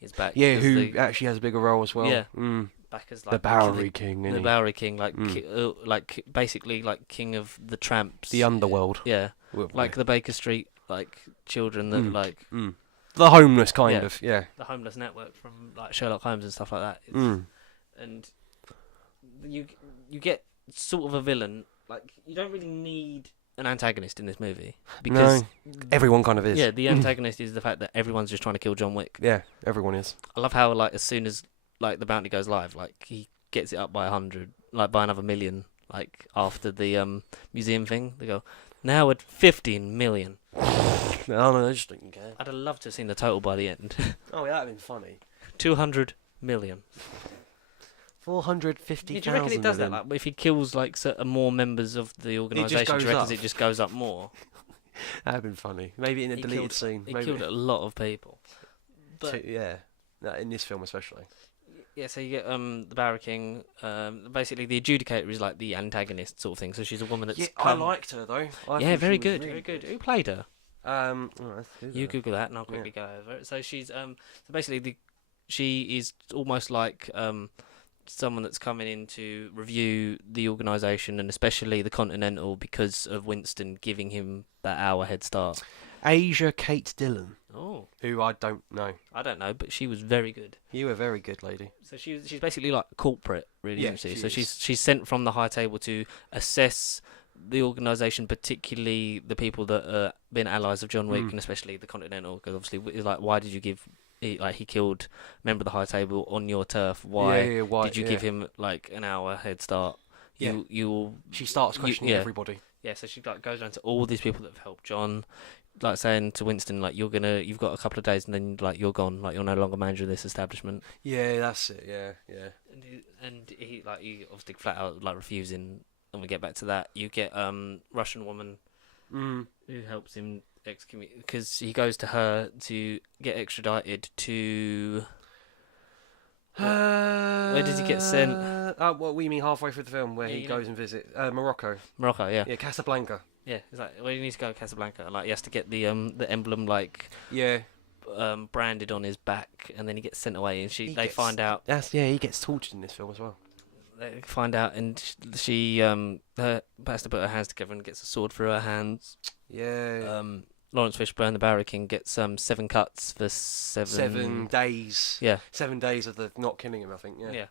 is back. Yeah, as who actually has a bigger role as well. Yeah. Mm. back as The like Bowery King, the innit? Bowery King, like Mm. like basically like king of the tramps, The underworld. Yeah, Well, like the Baker Street like children that like Mm. The homeless kind Yeah. of, yeah. the homeless network from like Sherlock Holmes and stuff like that. It's, Mm. And you get sort of a villain like you don't really need an antagonist in this movie because everyone kind of is. Yeah, the antagonist is the fact that everyone's just trying to kill John Wick. Yeah, everyone is. I love how like as soon as like the bounty goes live, like he gets it up by 100, like by another million, like after the museum thing. They go now at 15 million. No, I just don't care. I'd have loved to have seen the total by the end. Oh, yeah, that'd been funny. 200 million. 450,000. Do you reckon it does that? Like, if he kills like more members of the organisation, do you reckon it just goes up more? That'd been funny. Maybe in a deleted scene. He killed a lot of people. But yeah, in this film especially. Yeah, so you get the barracking. Basically, the adjudicator is like the antagonist sort of thing. So she's a woman that's. Yeah, I liked her though. Very good, really very good. Who played her? You that. Google that, and I'll quickly go over it. So she's so basically she is almost like someone that's coming in to review the organisation and especially the Continental because of Winston giving him that hour head start. Asia Kate Dillon. Oh. Who I don't know. I don't know, but she was very good. You were very good, lady. So she's basically like a culprit, really, isn't she? So is. she's sent from the high table to assess the organisation, particularly the people that are been allies of John Wick, and especially the Continental, because obviously it's like, why did you give... he killed a member of the high table on your turf. Why did you give him like an hour head start? She starts questioning everybody. Yeah, so she like goes around to all these people that have helped John, like saying to Winston, like you've got a couple of days and then like you're gone, like you're no longer manager of this establishment. Yeah, that's it. Yeah. And he obviously flat out like refusing. And we get back to that. You get Russian woman who helps him excommunicate because he goes to her to get extradited to. Where does he get sent? What we mean halfway through the film, where he goes and visits Morocco. Morocco, yeah. Yeah, Casablanca. Yeah, it's like he needs to go to Casablanca. Like he has to get the emblem branded on his back, and then he gets sent away. And they find out. He gets tortured in this film as well. They find out, and she has to put her hands together and gets a sword through her hands. Yeah. Lawrence Fishburne, the barracking, gets 7 cuts for 7 days. Yeah. 7 days of the not killing him, I think. Yeah.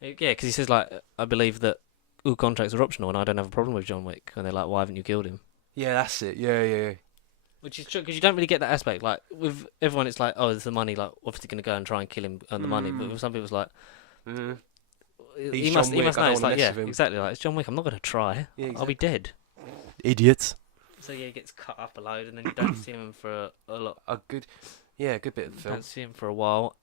Yeah, because he says like, I believe that all contracts are optional, and I don't have a problem with John Wick. And they're like, why haven't you killed him? Yeah, that's it. Yeah. Which is true, because you don't really get that aspect. Like with everyone, it's like, oh, there's the money. Like obviously going to go and try and kill him and the money. But with some people, it's like. He must know. It's like, exactly. Like it's John Wick. I'm not going to try. Yeah, exactly. I'll be dead. Idiots. So he gets cut up a load, and then you don't see him for a lot. A good bit of the film. Don't see him for a while.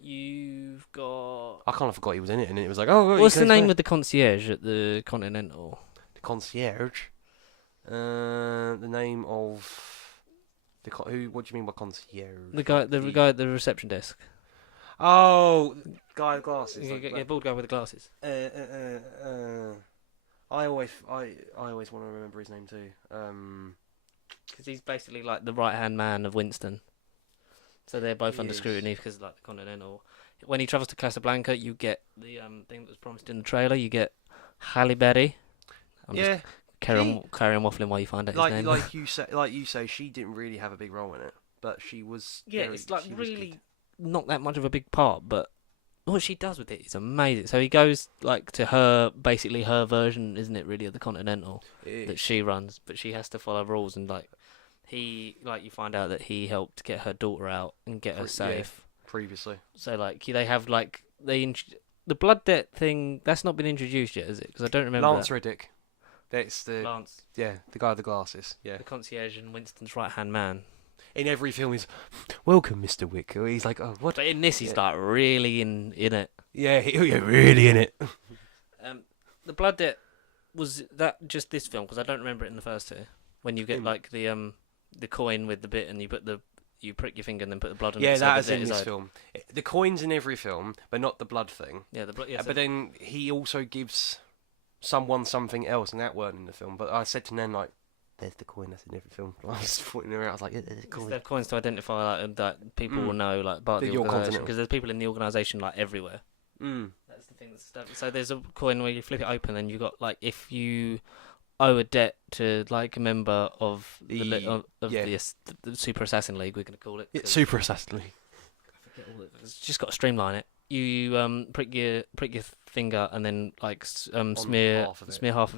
You've got. I kind of forgot he was in it, and it was like, oh. What's the name of the concierge at the Continental? The concierge. The name of who? What do you mean by concierge? The guy at the reception desk. Oh, guy with glasses. Yeah, bald guy with the glasses. I always want to remember his name too. Because he's basically like the right hand man of Winston. So they're both under scrutiny because like the Continental. When he travels to Casablanca, you get the thing that was promised in the trailer. You get Halle Berry. Just carry on waffling while you find out his name. Like you say, she didn't really have a big role in it, but she was. Yeah, it's like really not that much of a big part, but what she does with it is amazing. So he goes like to her version, isn't it? Really, of the Continental that she runs, but she has to follow rules and like. You find out that he helped get her daughter out and get her safe. Previously. So, they have, the blood debt thing, that's not been introduced yet, is it? Because I don't remember Lance Reddick. That's the... Lance. Yeah, the guy with the glasses. Yeah. The concierge and Winston's right-hand man. In every film, he's, welcome, Mr. Wick. He's like, oh, what? But in this, he's, really in it. Yeah, really in it. The blood debt, was that just this film? Because I don't remember it in the first two. When you get, the coin with the bit and you prick your finger and then put the blood on it. Yeah, that is in this film. The coin's in every film, but not the blood thing. Yeah, the blood. Yeah, but then he also gives someone something else, and that weren't in the film. But I said to Nan, like, there's the coin that's in every film. I was pointing her out. I was like, yeah, there's a coin. They have coins to identify that people will know, part of the organisation. Because there's people in the organisation, everywhere. That's the thing that's... So there's a coin where you flip it open and you got, if you... owe a debt to a member of the Super Assassin League, we're going to call it. Super Assassin League. It's just got to streamline it. You prick your finger and then like smear half of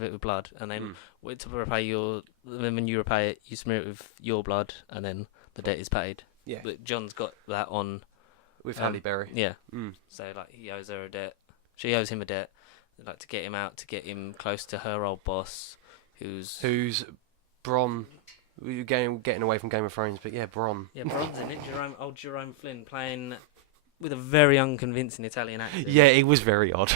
it. it with blood, and then to repay your. Then when you repay it, you smear it with your blood, and then the debt is paid. Yeah. But John's got that on with Halle Berry. Yeah. So like he owes her a debt. She owes him a debt. Like to get him out, to get him close to her old boss, who's Bronn. We're getting away from Game of Thrones, but yeah, Bronn. Yeah, Bronn's in it. Jerome Flynn playing with a very unconvincing Italian accent. Yeah, it was very odd.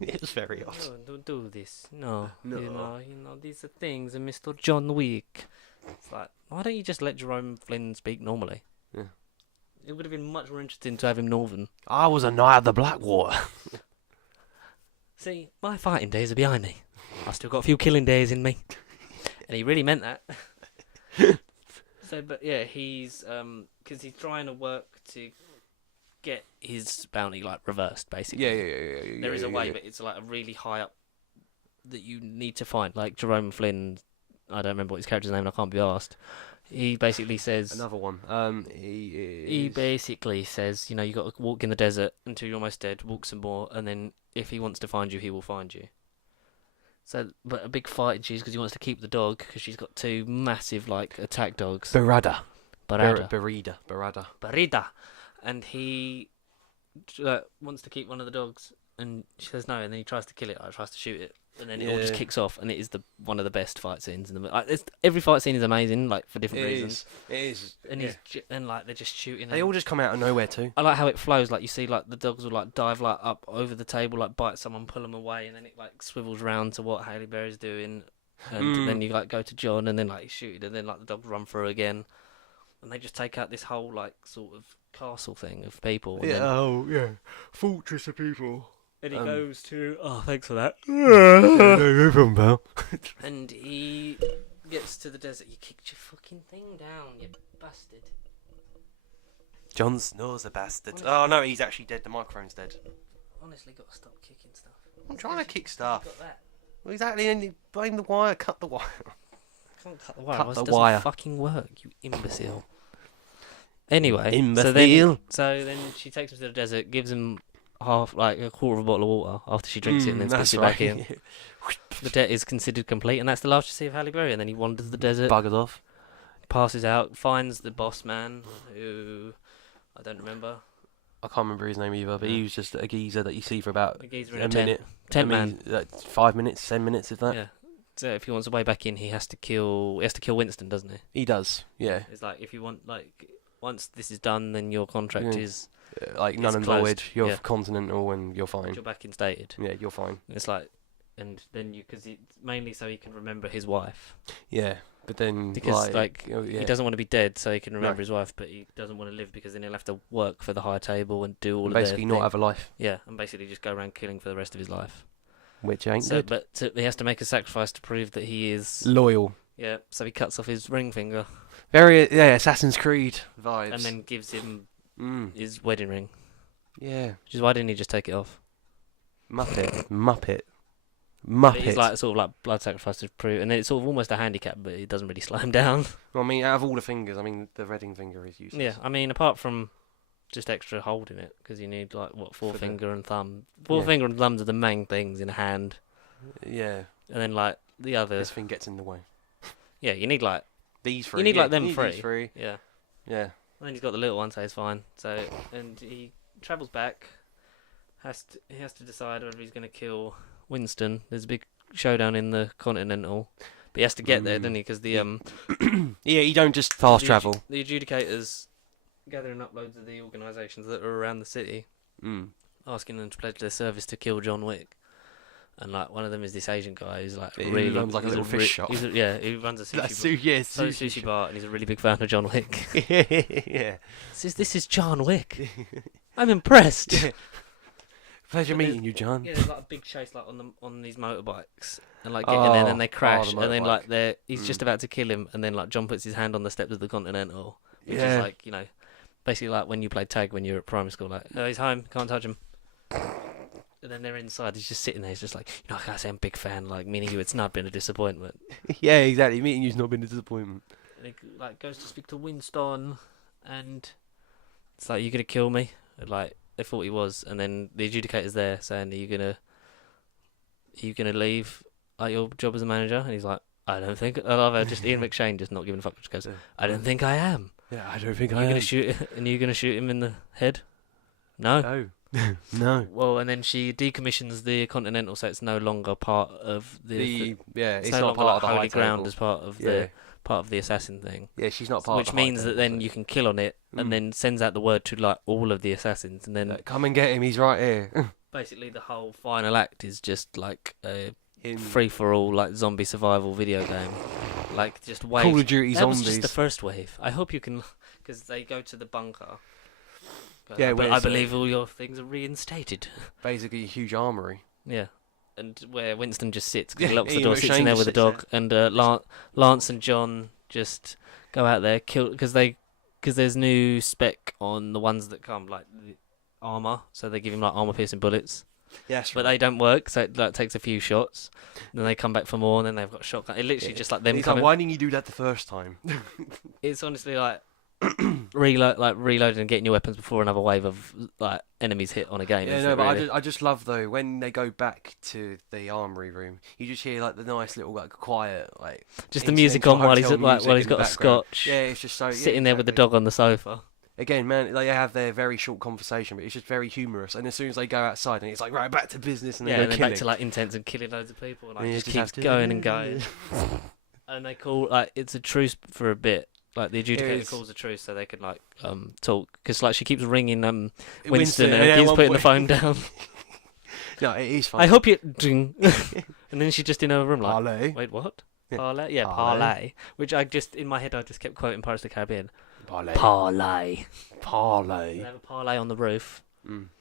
It was very odd. No, don't do this. No. You know, these are things, and Mr. John Wick. It's like, why don't you just let Jerome Flynn speak normally? Yeah. It would have been much more interesting to have him Northern. I was a knight of the Blackwater. See, my fighting days are behind me. I've still got a few killing days in me. And he really meant that. So, but yeah, he's, because he's trying to work to get his bounty, like, reversed, basically. Yeah. There is a way, but it's, like, a really high up that you need to find. Like, Jerome Flynn, I don't remember what his character's name, and I can't be asked. He basically says... Another one. He basically says, you got to walk in the desert until you're almost dead, walk some more, and then if he wants to find you, he will find you. So, but a big fight ensues because he wants to keep the dog, because she's got two massive, like, attack dogs. Barada. And he wants to keep one of the dogs, and she says no, and then he tries to kill it, or tries to shoot it, and then it all just kicks off, and it is one of the best fight scenes in the movie. Every fight scene is amazing, like, for different reasons. It is. And they're just shooting. They all just come out of nowhere too. I like how it flows. Like you see, like the dogs will like dive like up over the table, like bite someone, pull them away, and then it like swivels round to what Halle Berry's doing, and then you like go to John, and then like shoot it, and then like the dogs run through again, and they just take out this whole like sort of castle thing of people. And fortress of people. And he goes to... Oh, thanks for that. No problem, pal. And he gets to the desert. You kicked your fucking thing down, you bastard. Jon Snow's a bastard. Oh, no, he's actually dead. The microphone's dead. Honestly, got to stop kicking stuff. I'm trying to kick stuff. Got that. Well, exactly, and you blame the wire. Cut the wire. Can't cut the wire. Cut It the doesn't wire. fucking work, you imbecile. Anyway, Imbecile. So then she takes him to the desert, gives him a quarter of a bottle of water after she drinks it, and then spits it back in. The debt is considered complete, and that's the last you see of Halle Berry. And then he wanders the desert, Buggers off, passes out, finds the boss man, who I don't remember. I can't remember his name either, but he was just a geezer that you see for about A geezer in a a minute. tent man. 5 minutes, 10 minutes, if that. Yeah. So if he wants a way back in, he has to kill Winston, doesn't he? He does, yeah. It's like if you want, like, once this is done, then your contract is like none and closed. void. You're continental and you're fine. You're back instated. Yeah, you're fine. It's like, and then because mainly so he can remember his wife. Yeah, but then Because he he doesn't want to be dead, so he can remember his wife, but he doesn't want to live because then he'll have to work for the high table and do all of basically not have a life, Yeah, and basically just go around killing for the rest of his life. which ain't good. But he has to make a sacrifice to prove that he is Loyal. Yeah, so he cuts off his ring finger. Very Assassin's Creed vibes. And then gives him his wedding ring. Yeah. Which is why didn't he just take it off? Muppet. But he's like sort of like blood sacrifice to prove, and then it's sort of almost a handicap, but it doesn't really slow him down. Well, I mean, out of all the fingers, I mean, the wedding finger is useless. Yeah, I mean, apart from just extra holding it, because you need like forefinger and thumb. Forefinger and thumbs are the main things in a hand. Yeah. And then like the other. This thing gets in the way. Yeah, you need like these three. You need like them these three. three. Yeah. Yeah. And then he's got the little one, so he's fine. So and he travels back. He has to decide whether he's going to kill Winston. There's a big showdown in the Continental, but he has to get there, doesn't he? Because the yeah, you don't just fast travel. The adjudicators gathering uploads of the organisations that are around the city, asking them to pledge their service to kill John Wick. And like one of them is this Asian guy who's like he really runs like a little fish shop. He runs a sushi sushi bar, and he's a really big fan of John Wick. Yeah. This is John Wick. I'm impressed. Pleasure meeting you, John. Yeah, there's like a big chase like on these motorbikes, and like getting in, and they crash, and then like he's just about to kill him, and then like John puts his hand on the steps of the Continental, which is like basically like when you played tag when you were at primary school, like he's home, can't touch him. And then they're inside. He's just sitting there. He's just like, like I say, I'm a big fan. Like meaning you, it's not been a disappointment. Yeah, exactly. Meeting you's not been a disappointment. And he like goes to speak to Winston, and it's like, you're gonna kill me. And, like they thought he was, and then the adjudicator's there saying, are you gonna Are you gonna leave like your job as a manager? And he's like, I don't think. I love it. Just Ian McShane just not giving a fuck. Just goes, I don't think I am. Yeah, I don't think Are I you am. gonna shoot? And you're gonna shoot him in the head? No. No. No. Well, and then she decommissions the Continental, so it's no longer part of the. It's no not longer part like of the holy high ground table. as part of Yeah. the assassin thing. Yeah, she's not part Which of the high means that table, then so- you can kill on it, and then sends out the word to like all of the assassins, and then Like, come and get him, he's right here. basically the whole final act is just like a Him. free for all like zombie survival video game, like just waves. Call of Duty That was zombies. just the first wave. I hope you can, because they go to the bunker. Yeah, but where I it's, believe all your things are reinstated. Basically a huge armory. Yeah, and where Winston just sits, 'cause he Yeah, locks the Ian door, sits in McShane there just with a sits dog, and Lance and John just go out there, kill, because there's new spec on the ones that come, like the armor, so they give him like armor piercing bullets, Yes, but they don't work, so it like takes a few shots, then they come back for more, and then they've got a shotgun. It literally just like them He's coming. like, why didn't you do that the first time? It's honestly like reloading and getting your weapons before another wave of like enemies hit on a game. Yeah, isn't no, it, but really? I just love though when they go back to the armory room, you just hear like the nice little like quiet like Just the music on incidental while he's hotel while music he's in got the a background. scotch, Yeah, it's just so sitting there with the exactly. dog on the sofa. Again, man, they have their very short conversation, but it's just very humorous. And as soon as they go outside, and it's like right back to business, and Yeah, they and go then killing. back to like intense and killing loads of people, and like And you just just keeps have to- going and going. And they call like it's a truce for a bit. Like the adjudicator is. calls a truce so they can like talk, because like she keeps ringing Winston, Winston, and yeah, keeps one putting the phone point- down. No, it is fun. I hope you ding. And then she's just in her room like, Parlay. wait, what? Yeah. Parlay? Yeah, Parlay. parlay. Which I just in my head I just kept quoting Pirates of the Caribbean. Parlay. Parlay. They Parlay. have a parlay on the roof,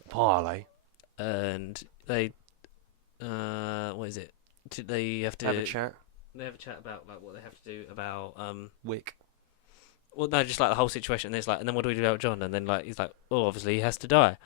Parlay. and they what is it? They have to Have a chat. They have a chat about like what they have to do about Wick. well no, just like the whole situation. And it's like, and then what do we do about John? And then like he's like, oh, obviously he has to die.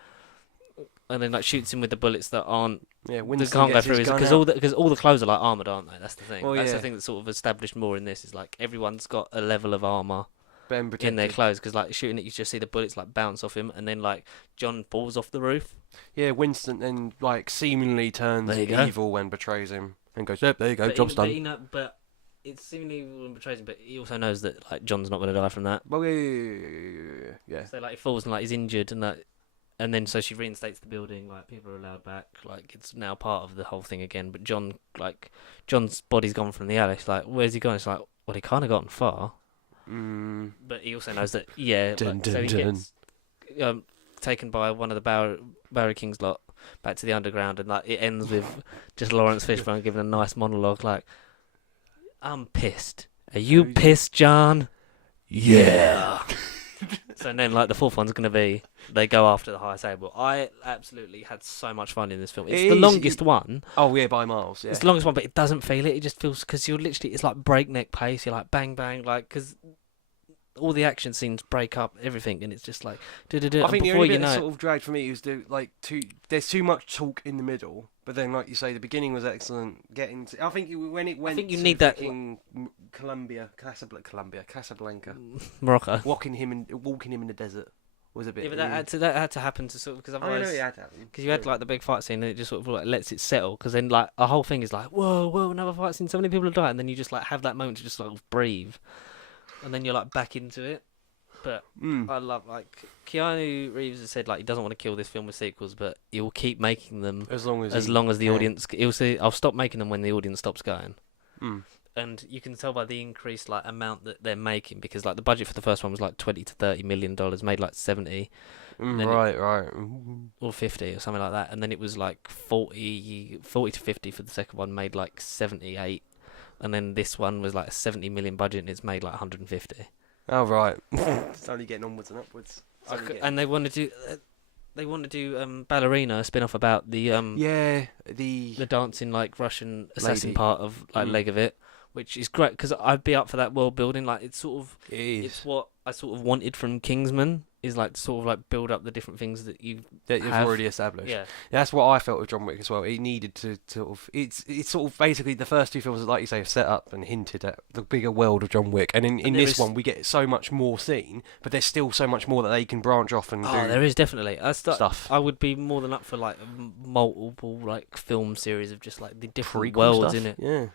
And then like shoots him with the bullets that aren't Yeah, that Winston can't go gets through his because gun all out. all the clothes are like armored, aren't they? That's the thing. Well, That's yeah. the thing that's sort of established more in this is like everyone's got a level of armor Ben in their protected. clothes, because like shooting it, you just see the bullets like bounce off him, and then like John falls off the roof. Yeah, Winston then like seemingly turns There you go. evil when betrays him and goes, "Yep, there you go, But job's done." but it's seemingly evil and betrays him, but he also knows that like John's not going to die from that. Well, yeah. So like he falls and like he's injured, and that, and then so she reinstates the building. Like people are allowed back. Like it's now part of the whole thing again. But John's body's gone from the alley. It's like, where's he gone? It's like, well, he can't have gotten far. But he also knows that Dun, so he dun, gets taken by one of the Barry King's lot back to the underground, and like it ends with just Lawrence Fishburne giving a nice monologue like, I'm pissed. Are you pissed, John? Yeah. So then like the fourth one's going to be they go after the high table. I absolutely had so much fun in this film. It's It the is- longest one. Oh yeah, by miles. Yeah. It's the longest one, but it doesn't feel it. It just feels, because you're literally, it's like breakneck pace. You're like bang bang, like, because all the action scenes break up everything, and it's just like I think the before only you bit know that it, sort of dragged for me was there's too much talk in the middle, but then like you say, the beginning was excellent. I think when it went, think you to need that- freaking Casablanca, Morocco. walking him in the desert was a bit. Yeah, but that had to happen to sort of, because I know otherwise, it had to happen. because you had like the big fight scene, and it just sort of like lets it settle, because then like a whole thing is like, whoa, another fight scene, so many people have died, and then you just like have that moment to just like breathe, and then you're like back into it. But I love, like, Keanu Reeves has said like he doesn't want to kill this film with sequels, but he'll keep making them as long as the audience. He'll say, I'll stop making them when the audience stops going. Mm. And you can tell by the increased like amount that they're making, because like the budget for the first one was like $20 to $30 million, made like 70 then right. or 50 or something like that, and then it was like 40 to 50 for the second one, made like 78, and then this one was like a 70 million budget, and it's made like 150. Oh right. It's only getting onwards and upwards. And they want to do Ballerina, a spin-off about the the dancing like Russian assassin Lady. part of like leg of it, which is great, because I'd be up for that world building. Like it's sort of it is. it's what I sort of wanted from Kingsman, is like to sort of like build up the different things that you've you've already established. Yeah. That's what I felt with John Wick as well. It needed to sort of it's sort of basically the first two films, like you say, have set up and hinted at the bigger world of John Wick, and in this one we get so much more seen, but there's still so much more that they can branch off and do. There is definitely stuff. I would be more than up for like multiple like film series of just like the different Prequel worlds stuff? in it. Yeah.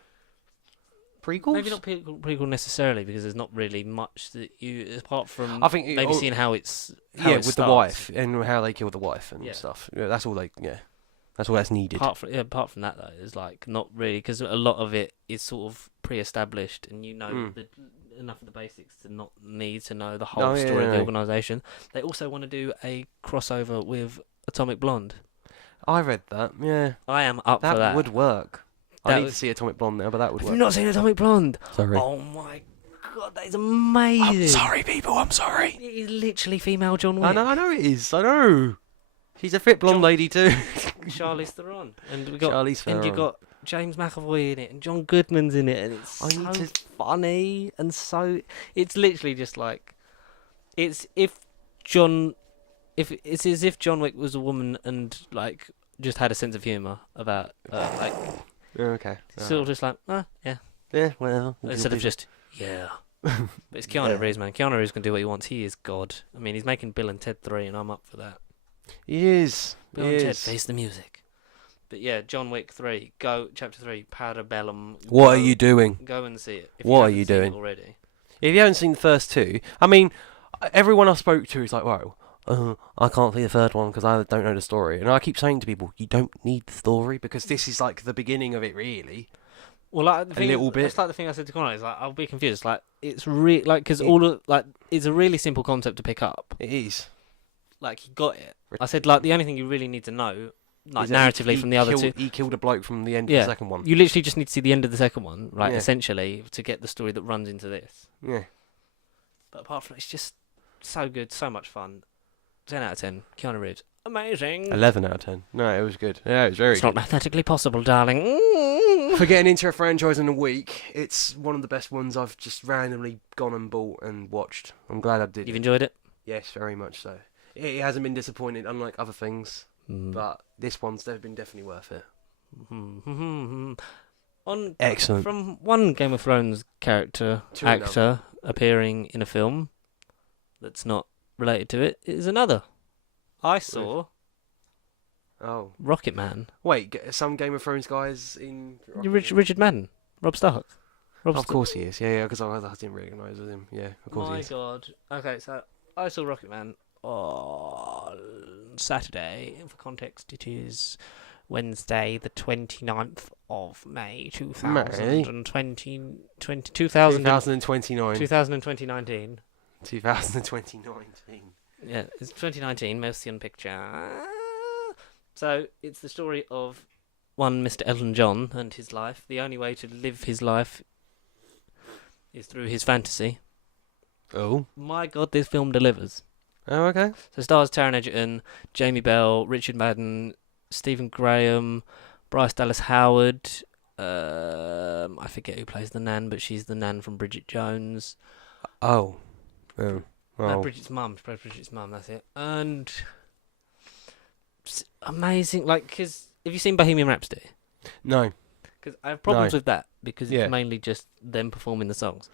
Prequels? Maybe not prequel necessarily, because there's not really much that you, apart from I think maybe seeing how it's with starts. the wife and how they kill the wife and Yeah. stuff. Yeah, that's all that's all that's needed. Apart from that though, it's like not really, because a lot of it is sort of pre-established, and enough of the basics to not need to know the whole story of the organisation. They also want to do a crossover with Atomic Blonde. I read that. Yeah, I am up for that. That would work. That I need to see Atomic Blonde now, but that would work. Have you not seen Atomic Blonde? Sorry. Oh my god, that is amazing. I'm sorry, people. I'm sorry. It is literally female John Wick. I know it is. I know. She's a fit blonde lady too. Charlize Theron, and we got Charlize Theron. and you got James McAvoy in it, and John Goodman's in it, and it's so funny, and so it's literally just like it's as if John Wick was a woman and like just had a sense of humour about like. Okay. Still just like, yeah. Yeah, well. Instead of just, yeah. But it's Keanu Reeves, man. Keanu Reeves can do what he wants. He is God. I mean, he's making Bill and Ted 3, and I'm up for that. He is. Bill and Ted, face the music. But yeah, John Wick 3, Chapter 3, Parabellum. What are you doing? Go and see it. What are you doing? Already. If you haven't seen the first two, I mean, everyone I spoke to is like, whoa. I can't see the third one because I don't know the story. And I keep saying to people, you don't need the story because this is like the beginning of it, really. Well, like, a little bit. It's like the thing I said to Conor. Is like I'll be confused. Like it's because it's a really simple concept to pick up. It is. Like he got it. I said like the only thing you really need to know, like narratively from the other two. He killed a bloke from the end of the second one. You literally just need to see the end of the second one, right? Essentially, to get the story that runs into this. Yeah. But apart from it, it's just so good, so much fun. 10 out of 10. Keanu Reeves. Amazing. 11 out of 10. No, it was good. Yeah, it was very good. It's not mathematically possible, darling. For getting into a franchise in a week, it's one of the best ones I've just randomly gone and bought and watched. I'm glad I did. You've enjoyed it? Yes, very much so. It hasn't been disappointed, unlike other things, but this one's been definitely worth it. Excellent. From one Game of Thrones actor appearing in a film that's not related to it is another. I saw Rocketman. Wait, some Game of Thrones guys in Richard Madden, Rob Stark. Of course he is. Yeah, because I didn't recognise him. Yeah, of course he is. My God. Okay, so I saw Rocketman on Saturday. For context, it is Wednesday, the 29th of May, 2019. 2019. Yeah, it's 2019, Motion Picture. So, it's the story of one Mr. Elton John and his life. The only way to live his life is through his fantasy. Oh. My God, this film delivers. Oh, okay. So, it stars Taron Egerton, Jamie Bell, Richard Madden, Stephen Graham, Bryce Dallas Howard. I forget who plays the Nan, but she's the Nan from Bridget Jones. Oh. Bridget's mum. Bridget's mum, that's it. And amazing, because have you seen Bohemian Rhapsody? No. Because I have problems with that, because it's mainly just them performing the songs.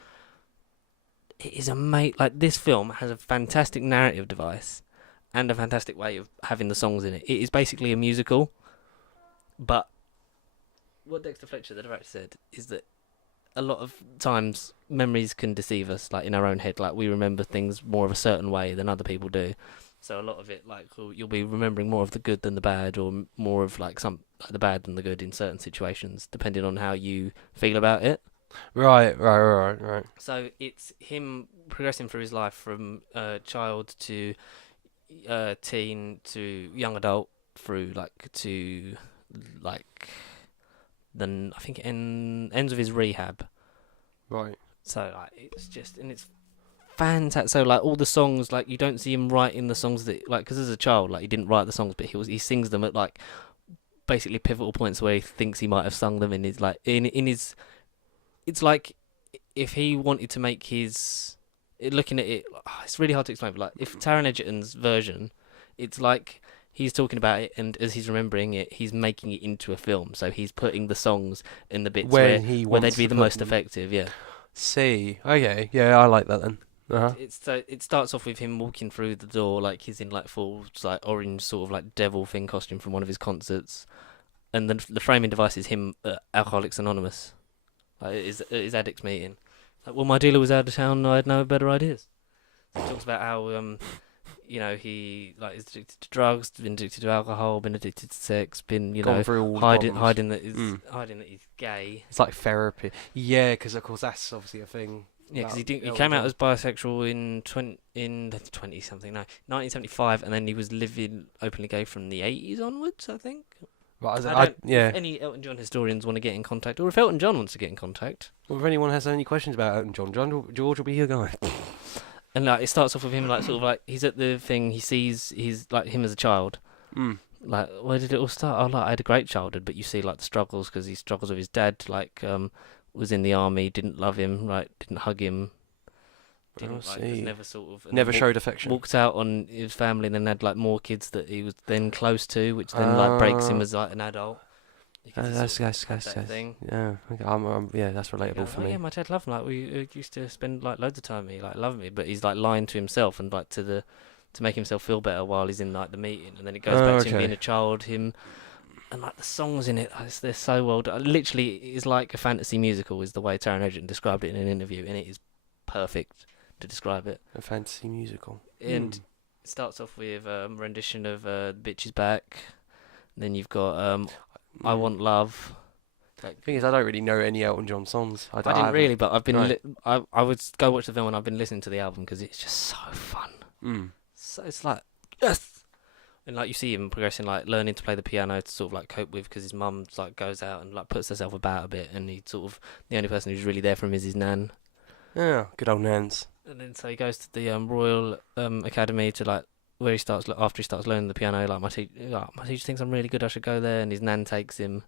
It is amazing. Like, this film has a fantastic narrative device and a fantastic way of having the songs in it. It is basically a musical, but what Dexter Fletcher, the director, said is that a lot of times memories can deceive us, like in our own head. Like we remember things more of a certain way than other people do. So a lot of it, like you'll be remembering more of the good than the bad, or more of like the bad than the good in certain situations, depending on how you feel about it. Right. So it's him progressing through his life from child to teen to young adult through then I think it ends with his rehab. Right. So it's fantastic. So all the songs, you don't see him writing the songs that because as a child he didn't write the songs, but he sings them at basically pivotal points where he thinks he might have sung them in his in his. It's like if he wanted to make his looking at it, it's really hard to explain. But like, if Taron Egerton's version, it's like he's talking about it, and as he's remembering it, he's making it into a film. So he's putting the songs in the bits When where they'd be the most effective. Yeah. See, okay, yeah, I like that then. It starts off with him walking through the door like he's in like full like orange sort of like devil thing costume from one of his concerts, and then the framing device is him at Alcoholics Anonymous, like his addicts meeting. Like, well, my dealer was out of town. I had no better ideas. So he talks about how he like is addicted to drugs, been addicted to alcohol, been addicted to sex, been Gone through all the hiding that he's gay. It's like therapy. Yeah, because of course that's obviously a thing. Yeah, because he came out as bisexual in 1975, and then he was living openly gay from the 80s onwards, I think. Right, If any Elton John historians want to get in contact, or if Elton John wants to get in contact. Well, if anyone has any questions about Elton John, George will be your guy. And like it starts off with him like sort of like he's at the thing, he sees he's like him as a child. Like, where did it all start? Oh, like I had a great childhood, but you see like the struggles because he struggles with his dad. Like was in the army, didn't love him, like didn't hug him, was never sort of never showed affection. Walked out on his family, and then had like more kids that he was then close to, which then like breaks him as like an adult. That's thing. Yeah, yeah, that's relatable for me. Yeah, my dad loved me. Like we used to spend like loads of time with me, like loving me, but he's like lying to himself and like to make himself feel better while he's in like the meeting, and then it goes back to him being a child, and like the songs in it, they're so well done. Literally, it is like a fantasy musical, is the way Taron Egerton described it in an interview, and it is perfect to describe it. A fantasy musical. And it starts off with a rendition of "Bitch Is Back." Then you've got "I Want Love." The thing is, I don't really know any Elton John songs. I didn't really, but I've been. I would go watch the film, and I've been listening to the album because it's just so fun. So it's like yes. And like you see him progressing, like learning to play the piano to sort of like cope with, because his mum like goes out and like puts herself about a bit, and he sort of the only person who's really there for him is his nan. Yeah, good old nans. And then so he goes to the Royal Academy to like where he starts after he starts learning the piano. Like my teacher thinks I'm really good, I should go there. And his nan takes him,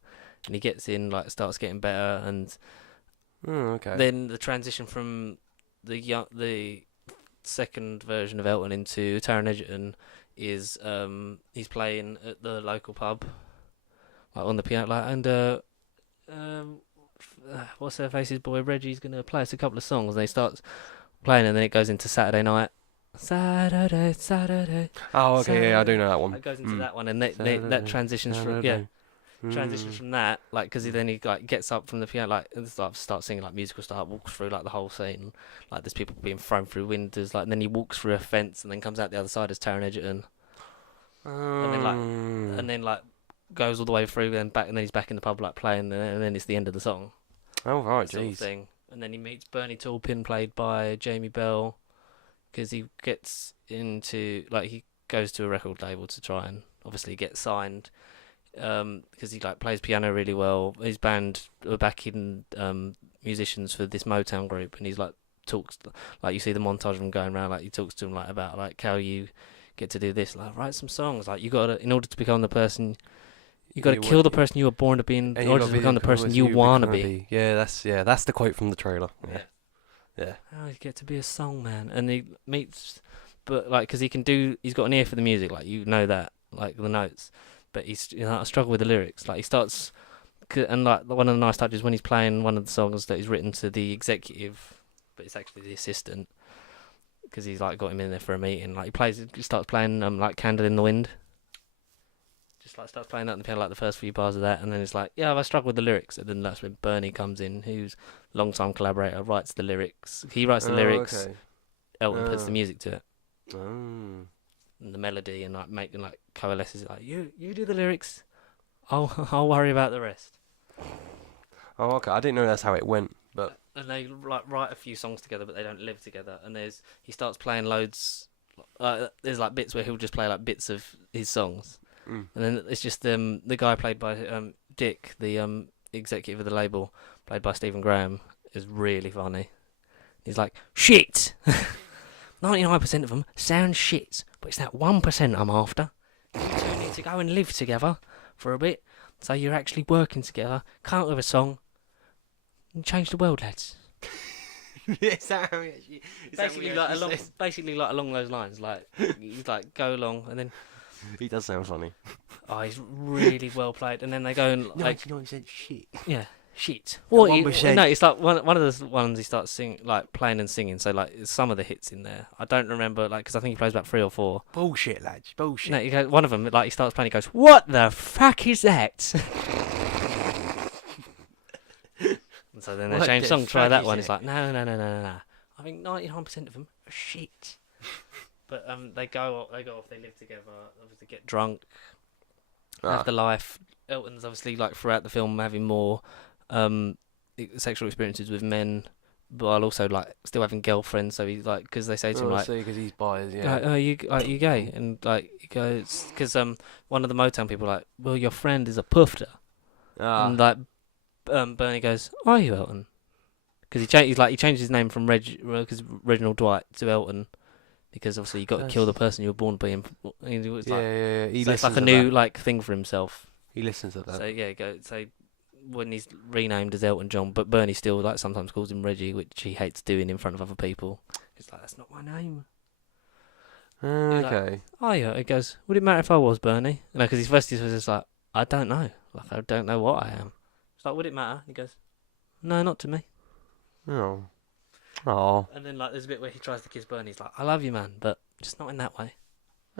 and he gets in, like starts getting better, and then the transition from the second version of Elton into Taron Egerton is he's playing at the local pub, like on the piano, like, and what's their face's boy Reggie's gonna play us a couple of songs, and he starts playing, and then it goes into Saturday Night. Saturday. Oh, okay, Saturday. yeah, I do know that one. It goes into that one, and that transitions from that, like, because then he like gets up from the piano, like, and starts singing like musical style, walks through like the whole scene, like there's people being thrown through windows, like, and then he walks through a fence, and then comes out the other side as Taron Egerton, and then goes all the way through, and back, and then he's back in the pub like playing, and then it's the end of the song. Oh right, sort of thing. And then he meets Bernie Taupin, played by Jamie Bell, because he gets into like he goes to a record label to try and obviously get signed. Because he like plays piano really well. His band are backing musicians for this Motown group, and he's like talks like you see the montage of him going around, like he talks to him like about like how you get to do this, like write some songs, like you got to, in order to become the person, you got to kill the person you were born to be in order to become the person you want to be. Yeah, that's the quote from the trailer. Yeah. Oh, you get to be a song man, and he meets, but like because he's got an ear for the music, like you know that, like the notes. But he's I struggle with the lyrics. Like he starts, and like one of the nice touches when he's playing one of the songs that he's written to the executive, but it's actually the assistant, because he's like got him in there for a meeting. Like he starts playing like "Candle in the Wind." Just like starts playing that on the piano, like the first few bars of that, and then it's like, yeah, I struggle with the lyrics. And then that's when Bernie comes in, who's long-time collaborator, writes the lyrics. He writes the lyrics. Okay. Elton puts the music to it. And the melody, and like making like coalesces, like you do the lyrics, I'll worry about the rest. Oh, okay. I didn't know that's how it went, but and they like write a few songs together, but they don't live together. And he starts playing loads. There's like bits where he'll just play like bits of his songs, and then it's just the guy played by Dick, the executive of the label, played by Stephen Graham, is really funny. He's like, shit. 99% of them sound shit, but it's that 1% I'm after. You two need to go and live together for a bit, so you're actually working together, come up with a song, and change the world, lads. Is that how he actually? Basically like along those lines. Like he's like go along, and then He does sound funny. oh, he's really well played. And then they go and like 99% shit. yeah, shit. The Well, 1%. no, it's like one of the ones he starts singing, like playing and singing. So like some of the hits in there, I don't remember, like because I think he plays about 3 or 4. Bullshit, lads. Bullshit. No, he goes, one of them, like he starts playing, he goes, "What the fuck is that?" And so then they What change the song, try fuck that is one. it? It's like no. I think 99% of them are shit. But they go off, they live together, obviously get drunk, have the life. Elton's obviously like throughout the film having more sexual experiences with men, while also like still having girlfriends. So he's like, because they say to him like, because he's biased, yeah. like, "Oh, you gay?" And like he goes, because one of the Motown people like, "Well, your friend is a pufter," and like Bernie goes, "Are you Elton?" Because he changed his name from Reginald Dwight to Elton. Because obviously you got to kill the person you were born being. He was like, yeah. He so it's listens like a to new that. like thing for himself. He listens to that. So yeah, when he's renamed as Elton John, but Bernie still like sometimes calls him Reggie, which he hates doing in front of other people. He's like, "That's not my name." Okay. Oh yeah, he goes, "Would it matter if I was Bernie?" You know, because he was just like, "I don't know, like I don't know what I am." It's like, "Would it matter?" He goes, "No, not to me." Oh. Oh. And then like there's a bit where he tries to kiss Bernie. He's like, "I love you, man, but just not in that way."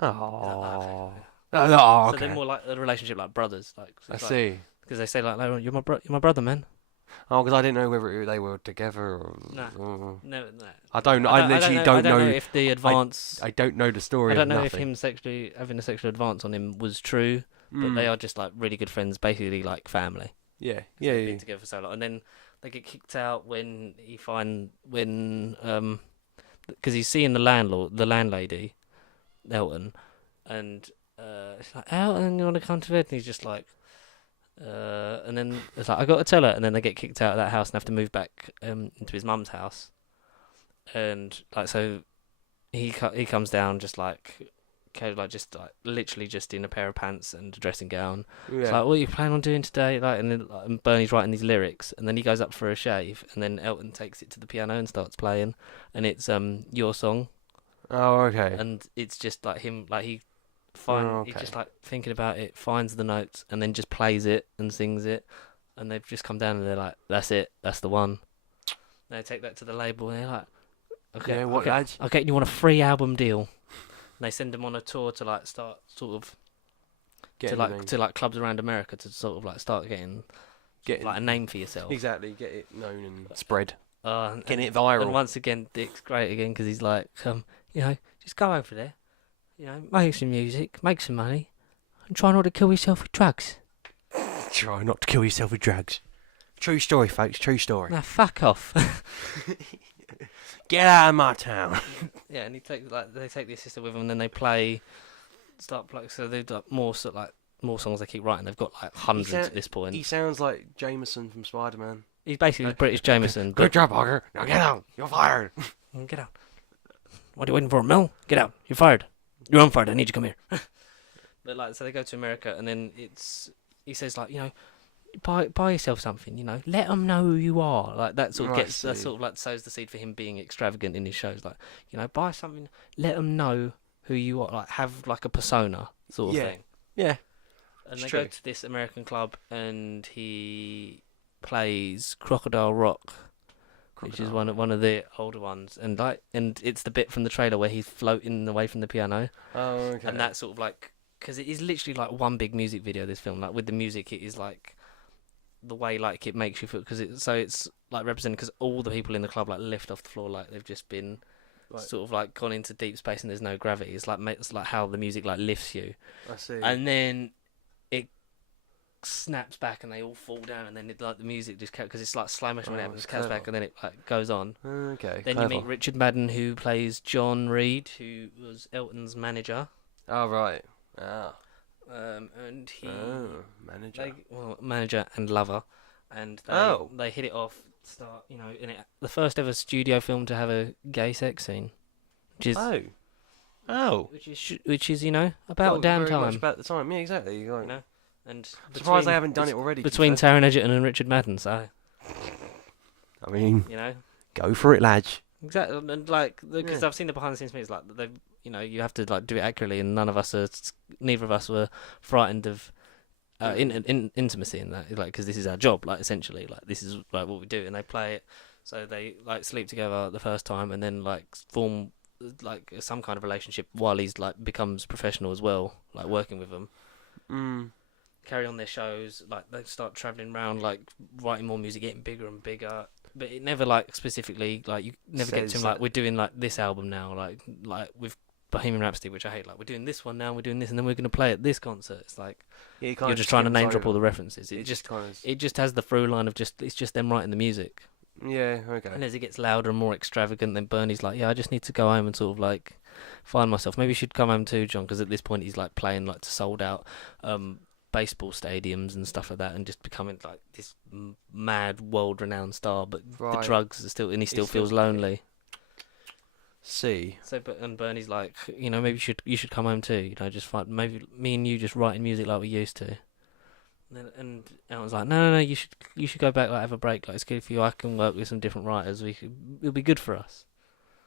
Oh. So Okay. they're more like a relationship like brothers. Like I see. because they say like, "No, you're my brother, man." Oh, because I didn't know whether they were together or. No. I don't know. I literally don't know. If the advance. I don't know the story. I don't know of if nothing. him having a sexual advance on him was true, but they are just like really good friends, basically like family. Yeah. They've been together for so long, and then they get kicked out when because he's seeing the landlady, Elton, and it's like, "Elton, you want to come to bed?" And he's just like, and then it's like, "I got to tell her," and then they get kicked out of that house and have to move back into his mum's house, and like so, he comes down just like. Just like literally just in a pair of pants and a dressing gown. Yeah. It's like, "What are you planning on doing today?" Like, and then and Bernie's writing these lyrics, and then he goes up for a shave, and then Elton takes it to the piano and starts playing, and it's Your Song, Oh, okay. and it's just like him, like he's just like thinking about it, finds the notes, and then just plays it and sings it, and they've just come down and they're like, "That's it, that's the one." They take that to the label, and they're like, "Okay, Yeah, what, lads? okay, you want a free album deal?" And they send him on a tour to like start sort of to like clubs around America to sort of like start getting like a name for yourself. Exactly, get it known and spread. Getting it viral. And once again, Dick's great again because he's like, just go over there, make some music, make some money, and try not to kill yourself with drugs. Try not to kill yourself with drugs. True story, folks. True story. Now fuck off. Get out of my town. Yeah, and they take the assistant with them, and then they start playing. So they've got more songs they keep writing. They've got like hundreds at this point. He sounds like Jameson from Spider-Man. He's basically British Jameson. Good job, Hogger. Now get out. You're fired. Get out. What are you waiting for, Mel? Get out. You're fired. You're unfired. I need you to come here. But like, so they go to America, and then he says like, buy yourself something, let them know who you are. Like that sort of that sort of like sows the seed for him being extravagant in his shows. Like, buy something, let them know who you are. Like have like a persona sort of thing. Yeah. And they go to this American club, and he plays Crocodile Rock, which is one of the older ones, and it's the bit from the trailer where he's floating away from the piano. Oh, okay. And that's sort of like, because it is literally like one big music video. This film, like with the music, it is like the way like it makes you feel, because it's like represented, because all the people in the club like lift off the floor like they've just been sort of like gone into deep space and there's no gravity. It's like how the music like lifts you. I see. And then it snaps back and they all fall down, and then the music just because it's like slow motion when it happens, it cuts back and then it like goes on. Okay. Then you meet Richard Madden, who plays John Reed, who was Elton's manager. Oh right. Ah. And he manager and lover, and they hit it off. In the first ever studio film to have a gay sex scene, which is which is about damn very time. Much about the time, yeah, exactly. Like, and surprised they haven't done it already. Between Taron Egerton and Richard Madden, so I mean, Go for it, lad. Exactly, and like because Yeah. I've seen the behind the scenes things, like they, you have to like do it accurately, and neither of us were frightened of in intimacy in that, like, because this is our job, like, essentially, like, this is like what we do, and they play it, so they like sleep together the first time, and then like form like some kind of relationship while he's like becomes professional as well, like working with them. Carry on their shows, like they start traveling around, like writing more music, getting bigger and bigger. But it never like specifically like you never get to him like we're doing like this album now, like with Bohemian Rhapsody, which I hate. Like we're doing this one now, we're doing this, and then we're going to play at this concert. It's like you're just trying to name drop all the references. It just has the through line of it's just them writing the music. Yeah, okay. And as it gets louder and more extravagant, then Bernie's like, yeah, I just need to go home and sort of like find myself. Maybe you should come home too, John, because at this point he's like playing like to sold out baseball stadiums and stuff like that, and just becoming like this mad world renowned star. But the drugs are still, and he still feels lonely. See. So, and Bernie's like, maybe you should come home too. Just find maybe me and you just writing music like we used to. And Elton's like, no, you should go back, like have a break. Like it's good for you. I can work with some different writers. It'll be good for us.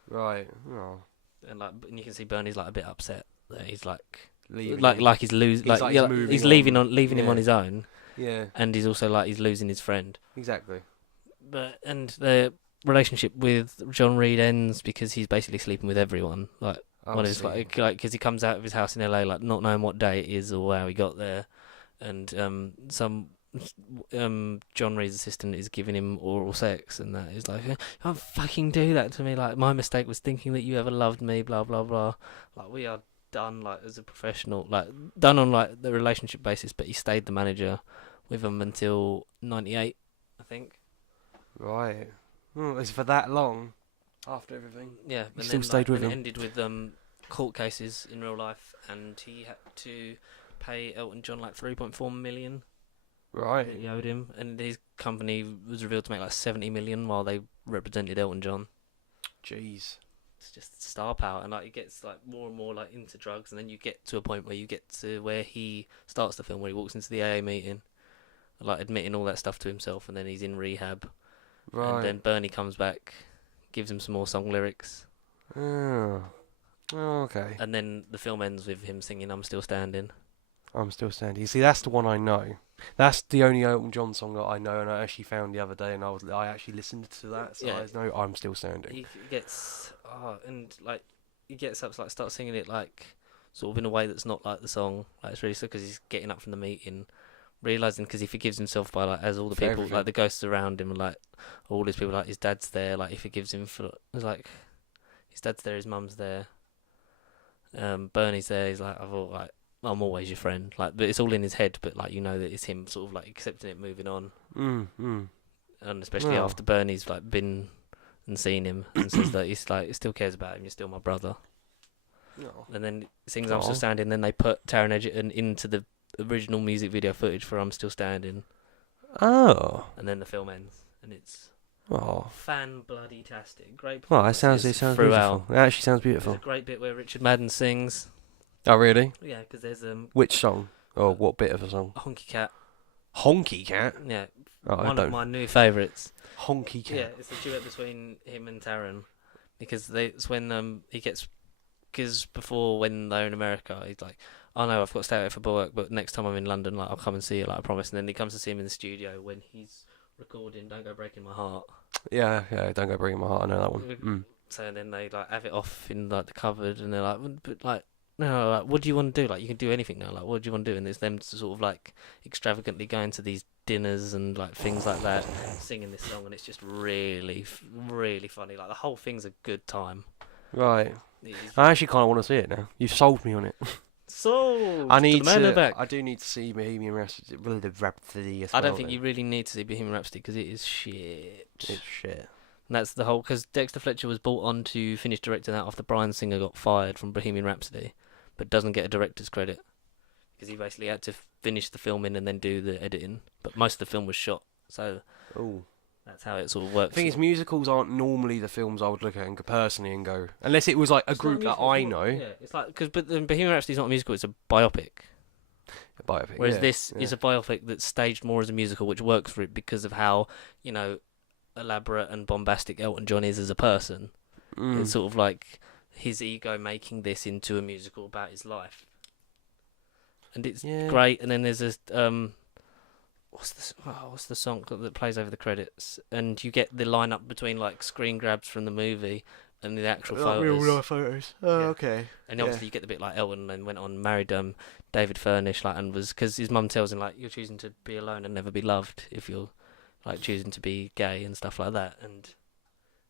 Right. Oh. And you can see Bernie's like a bit upset that he's like leaving like he's losing, he's leaving him on his own. Yeah. And he's also like he's losing his friend. Exactly. And the relationship with John Reed ends because he's basically sleeping with everyone. Like one is like because he comes out of his house in LA like not knowing what day it is or how he got there, and John Reed's assistant is giving him oral sex, and that is like, don't fucking do that to me. Like my mistake was thinking that you ever loved me. Blah blah blah. Like we are done. Like as a professional, like done on like the relationship basis. But he stayed the manager with him until '98, I think. Right. Oh, it's for that long. After everything. Yeah. He still stayed with him. It ended with court cases in real life, and he had to pay Elton John like 3.4 million. Right. He owed him, and his company was revealed to make like 70 million while they represented Elton John. Jeez. It's just star power, and like it gets like more and more like into drugs, and then you get to a point where you get to where he starts the film, where he walks into the AA meeting, like admitting all that stuff to himself, and then he's in rehab. Right. And then Bernie comes back, gives him some more song lyrics. Oh, okay. And then the film ends with him singing "I'm Still Standing." I'm Still Standing. You see, that's the one I know. That's the only Elton John song that I know, and I actually found the other day, and I actually listened to that, so I know I'm Still Standing. He gets he gets up to like start singing it like sort of in a way that's not like the song. Like it's really sad because he's getting up from the meeting, realizing because he forgives himself by like as all the people everything. Like the ghosts around him, like all these people, like his dad's there, like he forgives him for like his dad's there, his mum's there, Bernie's there. He's like, I thought like I'm always your friend, like, but it's all in his head, but like that it's him sort of like accepting it, moving on. And especially after Bernie's like been and seen him and says that he's like he still cares about him, you're still my brother. And then sings "I'm Still Standing." Then they put Taron Egerton into the original music video footage for "I'm Still Standing." Oh. And then the film ends, and it's fan bloody tastic. Great. Well, it sounds beautiful. It actually sounds beautiful. There's a great bit where Richard Madden sings. Oh really? Yeah, because there's Which song? Or what bit of a song? Honky Cat. Honky Cat? Yeah. One of my new favourites. Honky Cat. Yeah, it's a duet between him and Taron, because it's when he gets, because before when they're in America, he's like, oh no, I've got to stay away for work, but next time I'm in London, like I'll come and see you, like I promise. And then he comes to see him in the studio when he's recording "Don't Go Breaking My Heart." Yeah, Don't Go Breaking My Heart. I know that one. So then they like have it off in like the cupboard, and they're like, but like. No, like, what do you want to do? Like, you can do anything now. Like, what do you want to do? And it's them to sort of like extravagantly going to these dinners and like things like that, singing this song, and it's just really, really funny. Like, the whole thing's a good time. Right. I actually kind of want to see it now. You've sold me on it. Sold. I need to. I do need to see Bohemian Rhapsody. As well, I don't think you really need to see Bohemian Rhapsody because it is shit. It's shit. And that's the whole, because Dexter Fletcher was brought on to finish directing that after Bryan Singer got fired from Bohemian Rhapsody, but doesn't get a director's credit because he basically had to finish the filming and then do the editing. But most of the film was shot, so that's how it sort of works. The thing is, musicals aren't normally the films I would look at and personally and go, unless it was like a group that I know. Yeah, it's like but Bohemian Rhapsody's not a musical; it's a biopic. A biopic. Whereas this is a biopic that's staged more as a musical, which works for it because of how elaborate and bombastic Elton John is as a person. It's sort of like his ego making this into a musical about his life, and it's great. And then there's this what's the song that plays over the credits, and you get the lineup between like screen grabs from the movie and the actual photos. Real life photos. Oh, okay. And obviously you get the bit like Elton, and went on married David Furnish, like, and was, because his mum tells him like, you're choosing to be alone and never be loved if you're like choosing to be gay and stuff like that. And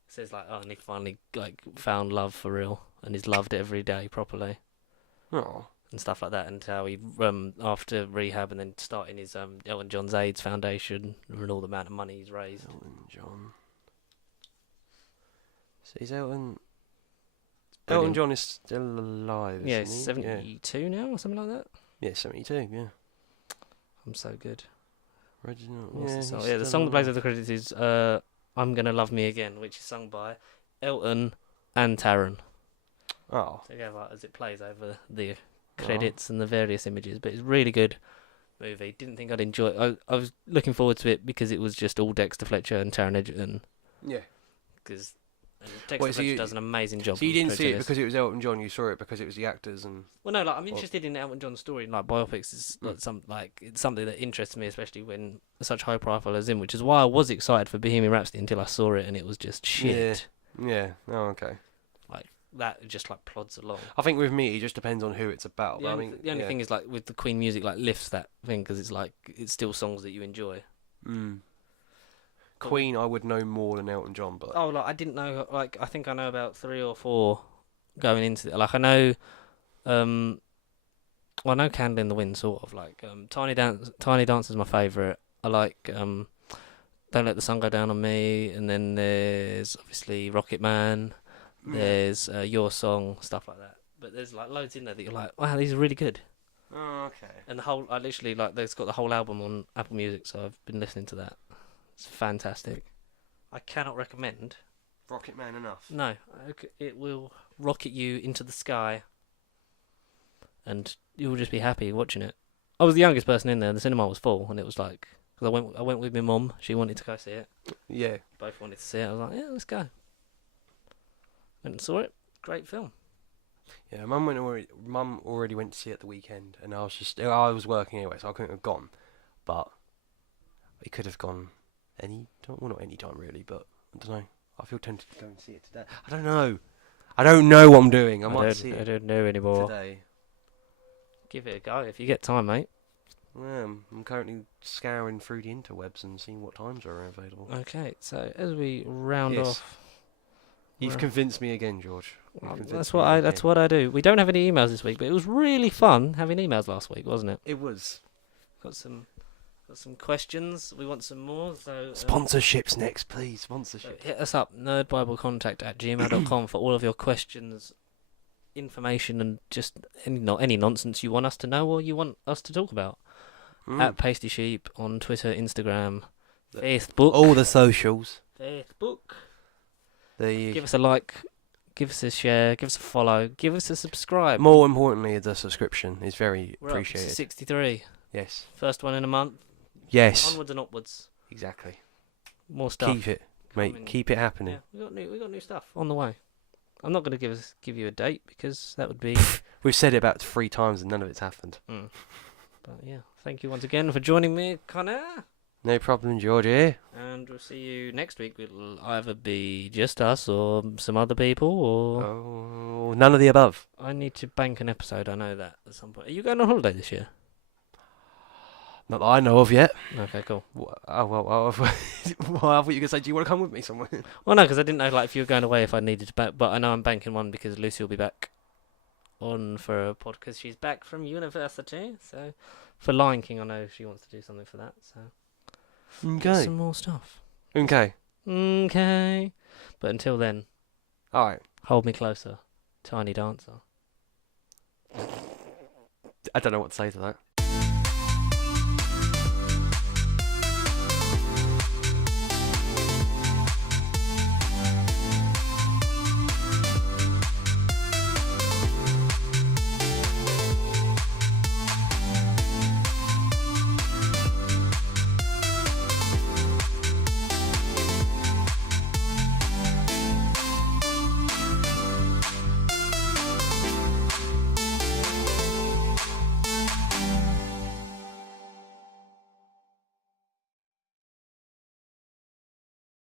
says like, oh, and he finally like found love for real, and he's loved every day properly. Oh. And stuff like that, and how he after rehab and then starting his Elton John's AIDS Foundation, and all the amount of money he's raised. Elton John. So is Elton John is still alive, yeah, isn't he? 72 now or something like that. Yeah, 72, yeah. I'm so good. Original. What's the song? he's Yeah, the still song that plays alive. over the credits is I'm Gonna Love Me Again, which is sung by Elton and Taron Oh. together as it plays over the credits and the various images. But it's a really good movie. Didn't think I'd enjoy it. I was looking forward to it because it was just all Dexter Fletcher and Taron Egerton. Yeah. Because Dexter Fletcher does an amazing job. So you didn't see it this. because it was Elton John, you saw it because it was the actors and... Well, no, like I'm interested in Elton John's story. Like biopics is it's something that interests me, especially when such high profile as him. Which is why I was excited for Bohemian Rhapsody until I saw it and it was just shit. Yeah. Oh, okay. Like that just like plods along. I think with me, it just depends on who it's about. The only thing is like with the Queen music, like lifts that thing because it's like it's still songs that you enjoy. Queen, I would know more than Elton John, but... Oh, like I didn't know. Like I think I know about 3 or 4 going into it. Like I know, well, I know "Candle in the Wind" sort of. Like Tiny Dance is my favourite. I like "Don't Let the Sun Go Down on Me," and then there's obviously "Rocketman." There's "Your Song," stuff like that. But there's like loads in there that you're like, wow, these are really good. Oh, okay. And the whole, I literally like, they've got the whole album on Apple Music, so I've been listening to that. It's fantastic. I cannot recommend. Rocketman enough. No, it will rocket you into the sky, and you'll just be happy watching it. I was the youngest person in there. The cinema was full, and it was like, because I went with my mum. She wanted to go see it. Yeah. Both wanted to see it. I was like, yeah, let's go. Went and saw it. Great film. Yeah, Mum already went to see it at the weekend, and I was working anyway, so I couldn't have gone. But we could have gone any time. Well, not any time really, but I don't know. I feel tempted to go and see it today. I don't know what I'm doing. I might see it. I don't know anymore. Today. Give it a go if you get time, mate. Yeah, I'm currently scouring through the interwebs and seeing what times are available. Okay, so as we round off. You've convinced me again, George. That's what I do. We don't have any emails this week, but it was really fun having emails last week, wasn't it? It was. Got some questions. We want some more. So sponsorships next, please. Sponsorship. So hit us up, nerdbiblecontact@gmail.com for all of your questions, information, and just any nonsense you want us to know or you want us to talk about. At Pasty Sheep on Twitter, Instagram, Facebook. All the socials. Facebook. Give us a like, give us a share, give us a follow, give us a subscribe. More importantly, the subscription is very We're appreciated. Up to 63. Yes. First one in a month. Yes. Onwards and upwards. Exactly. More stuff. Keep it, mate. Keep it happening. Yeah, we got new stuff on the way. I'm not going to give you a date because that would be. We've said it about 3 times and none of it's happened. But yeah, thank you once again for joining me, Conor. No problem, Georgie. And we'll see you next week. It'll either be just us or some other people, or... Oh, none of the above. I need to bank an episode, I know that, at some point. Are you going on holiday this year? Not that I know of yet. Okay, cool. Oh, well, I thought you were going to say, do you want to come with me somewhere? Well, no, because I didn't know like if you were going away if I needed to back, but I know I'm banking one because Lucy will be back on for a pod because she's back from university, so... For Lion King, I know she wants to do something for that, so... Okay. Some more stuff. Okay. But until then, alright. Hold me closer, Tiny Dancer. I don't know what to say to that.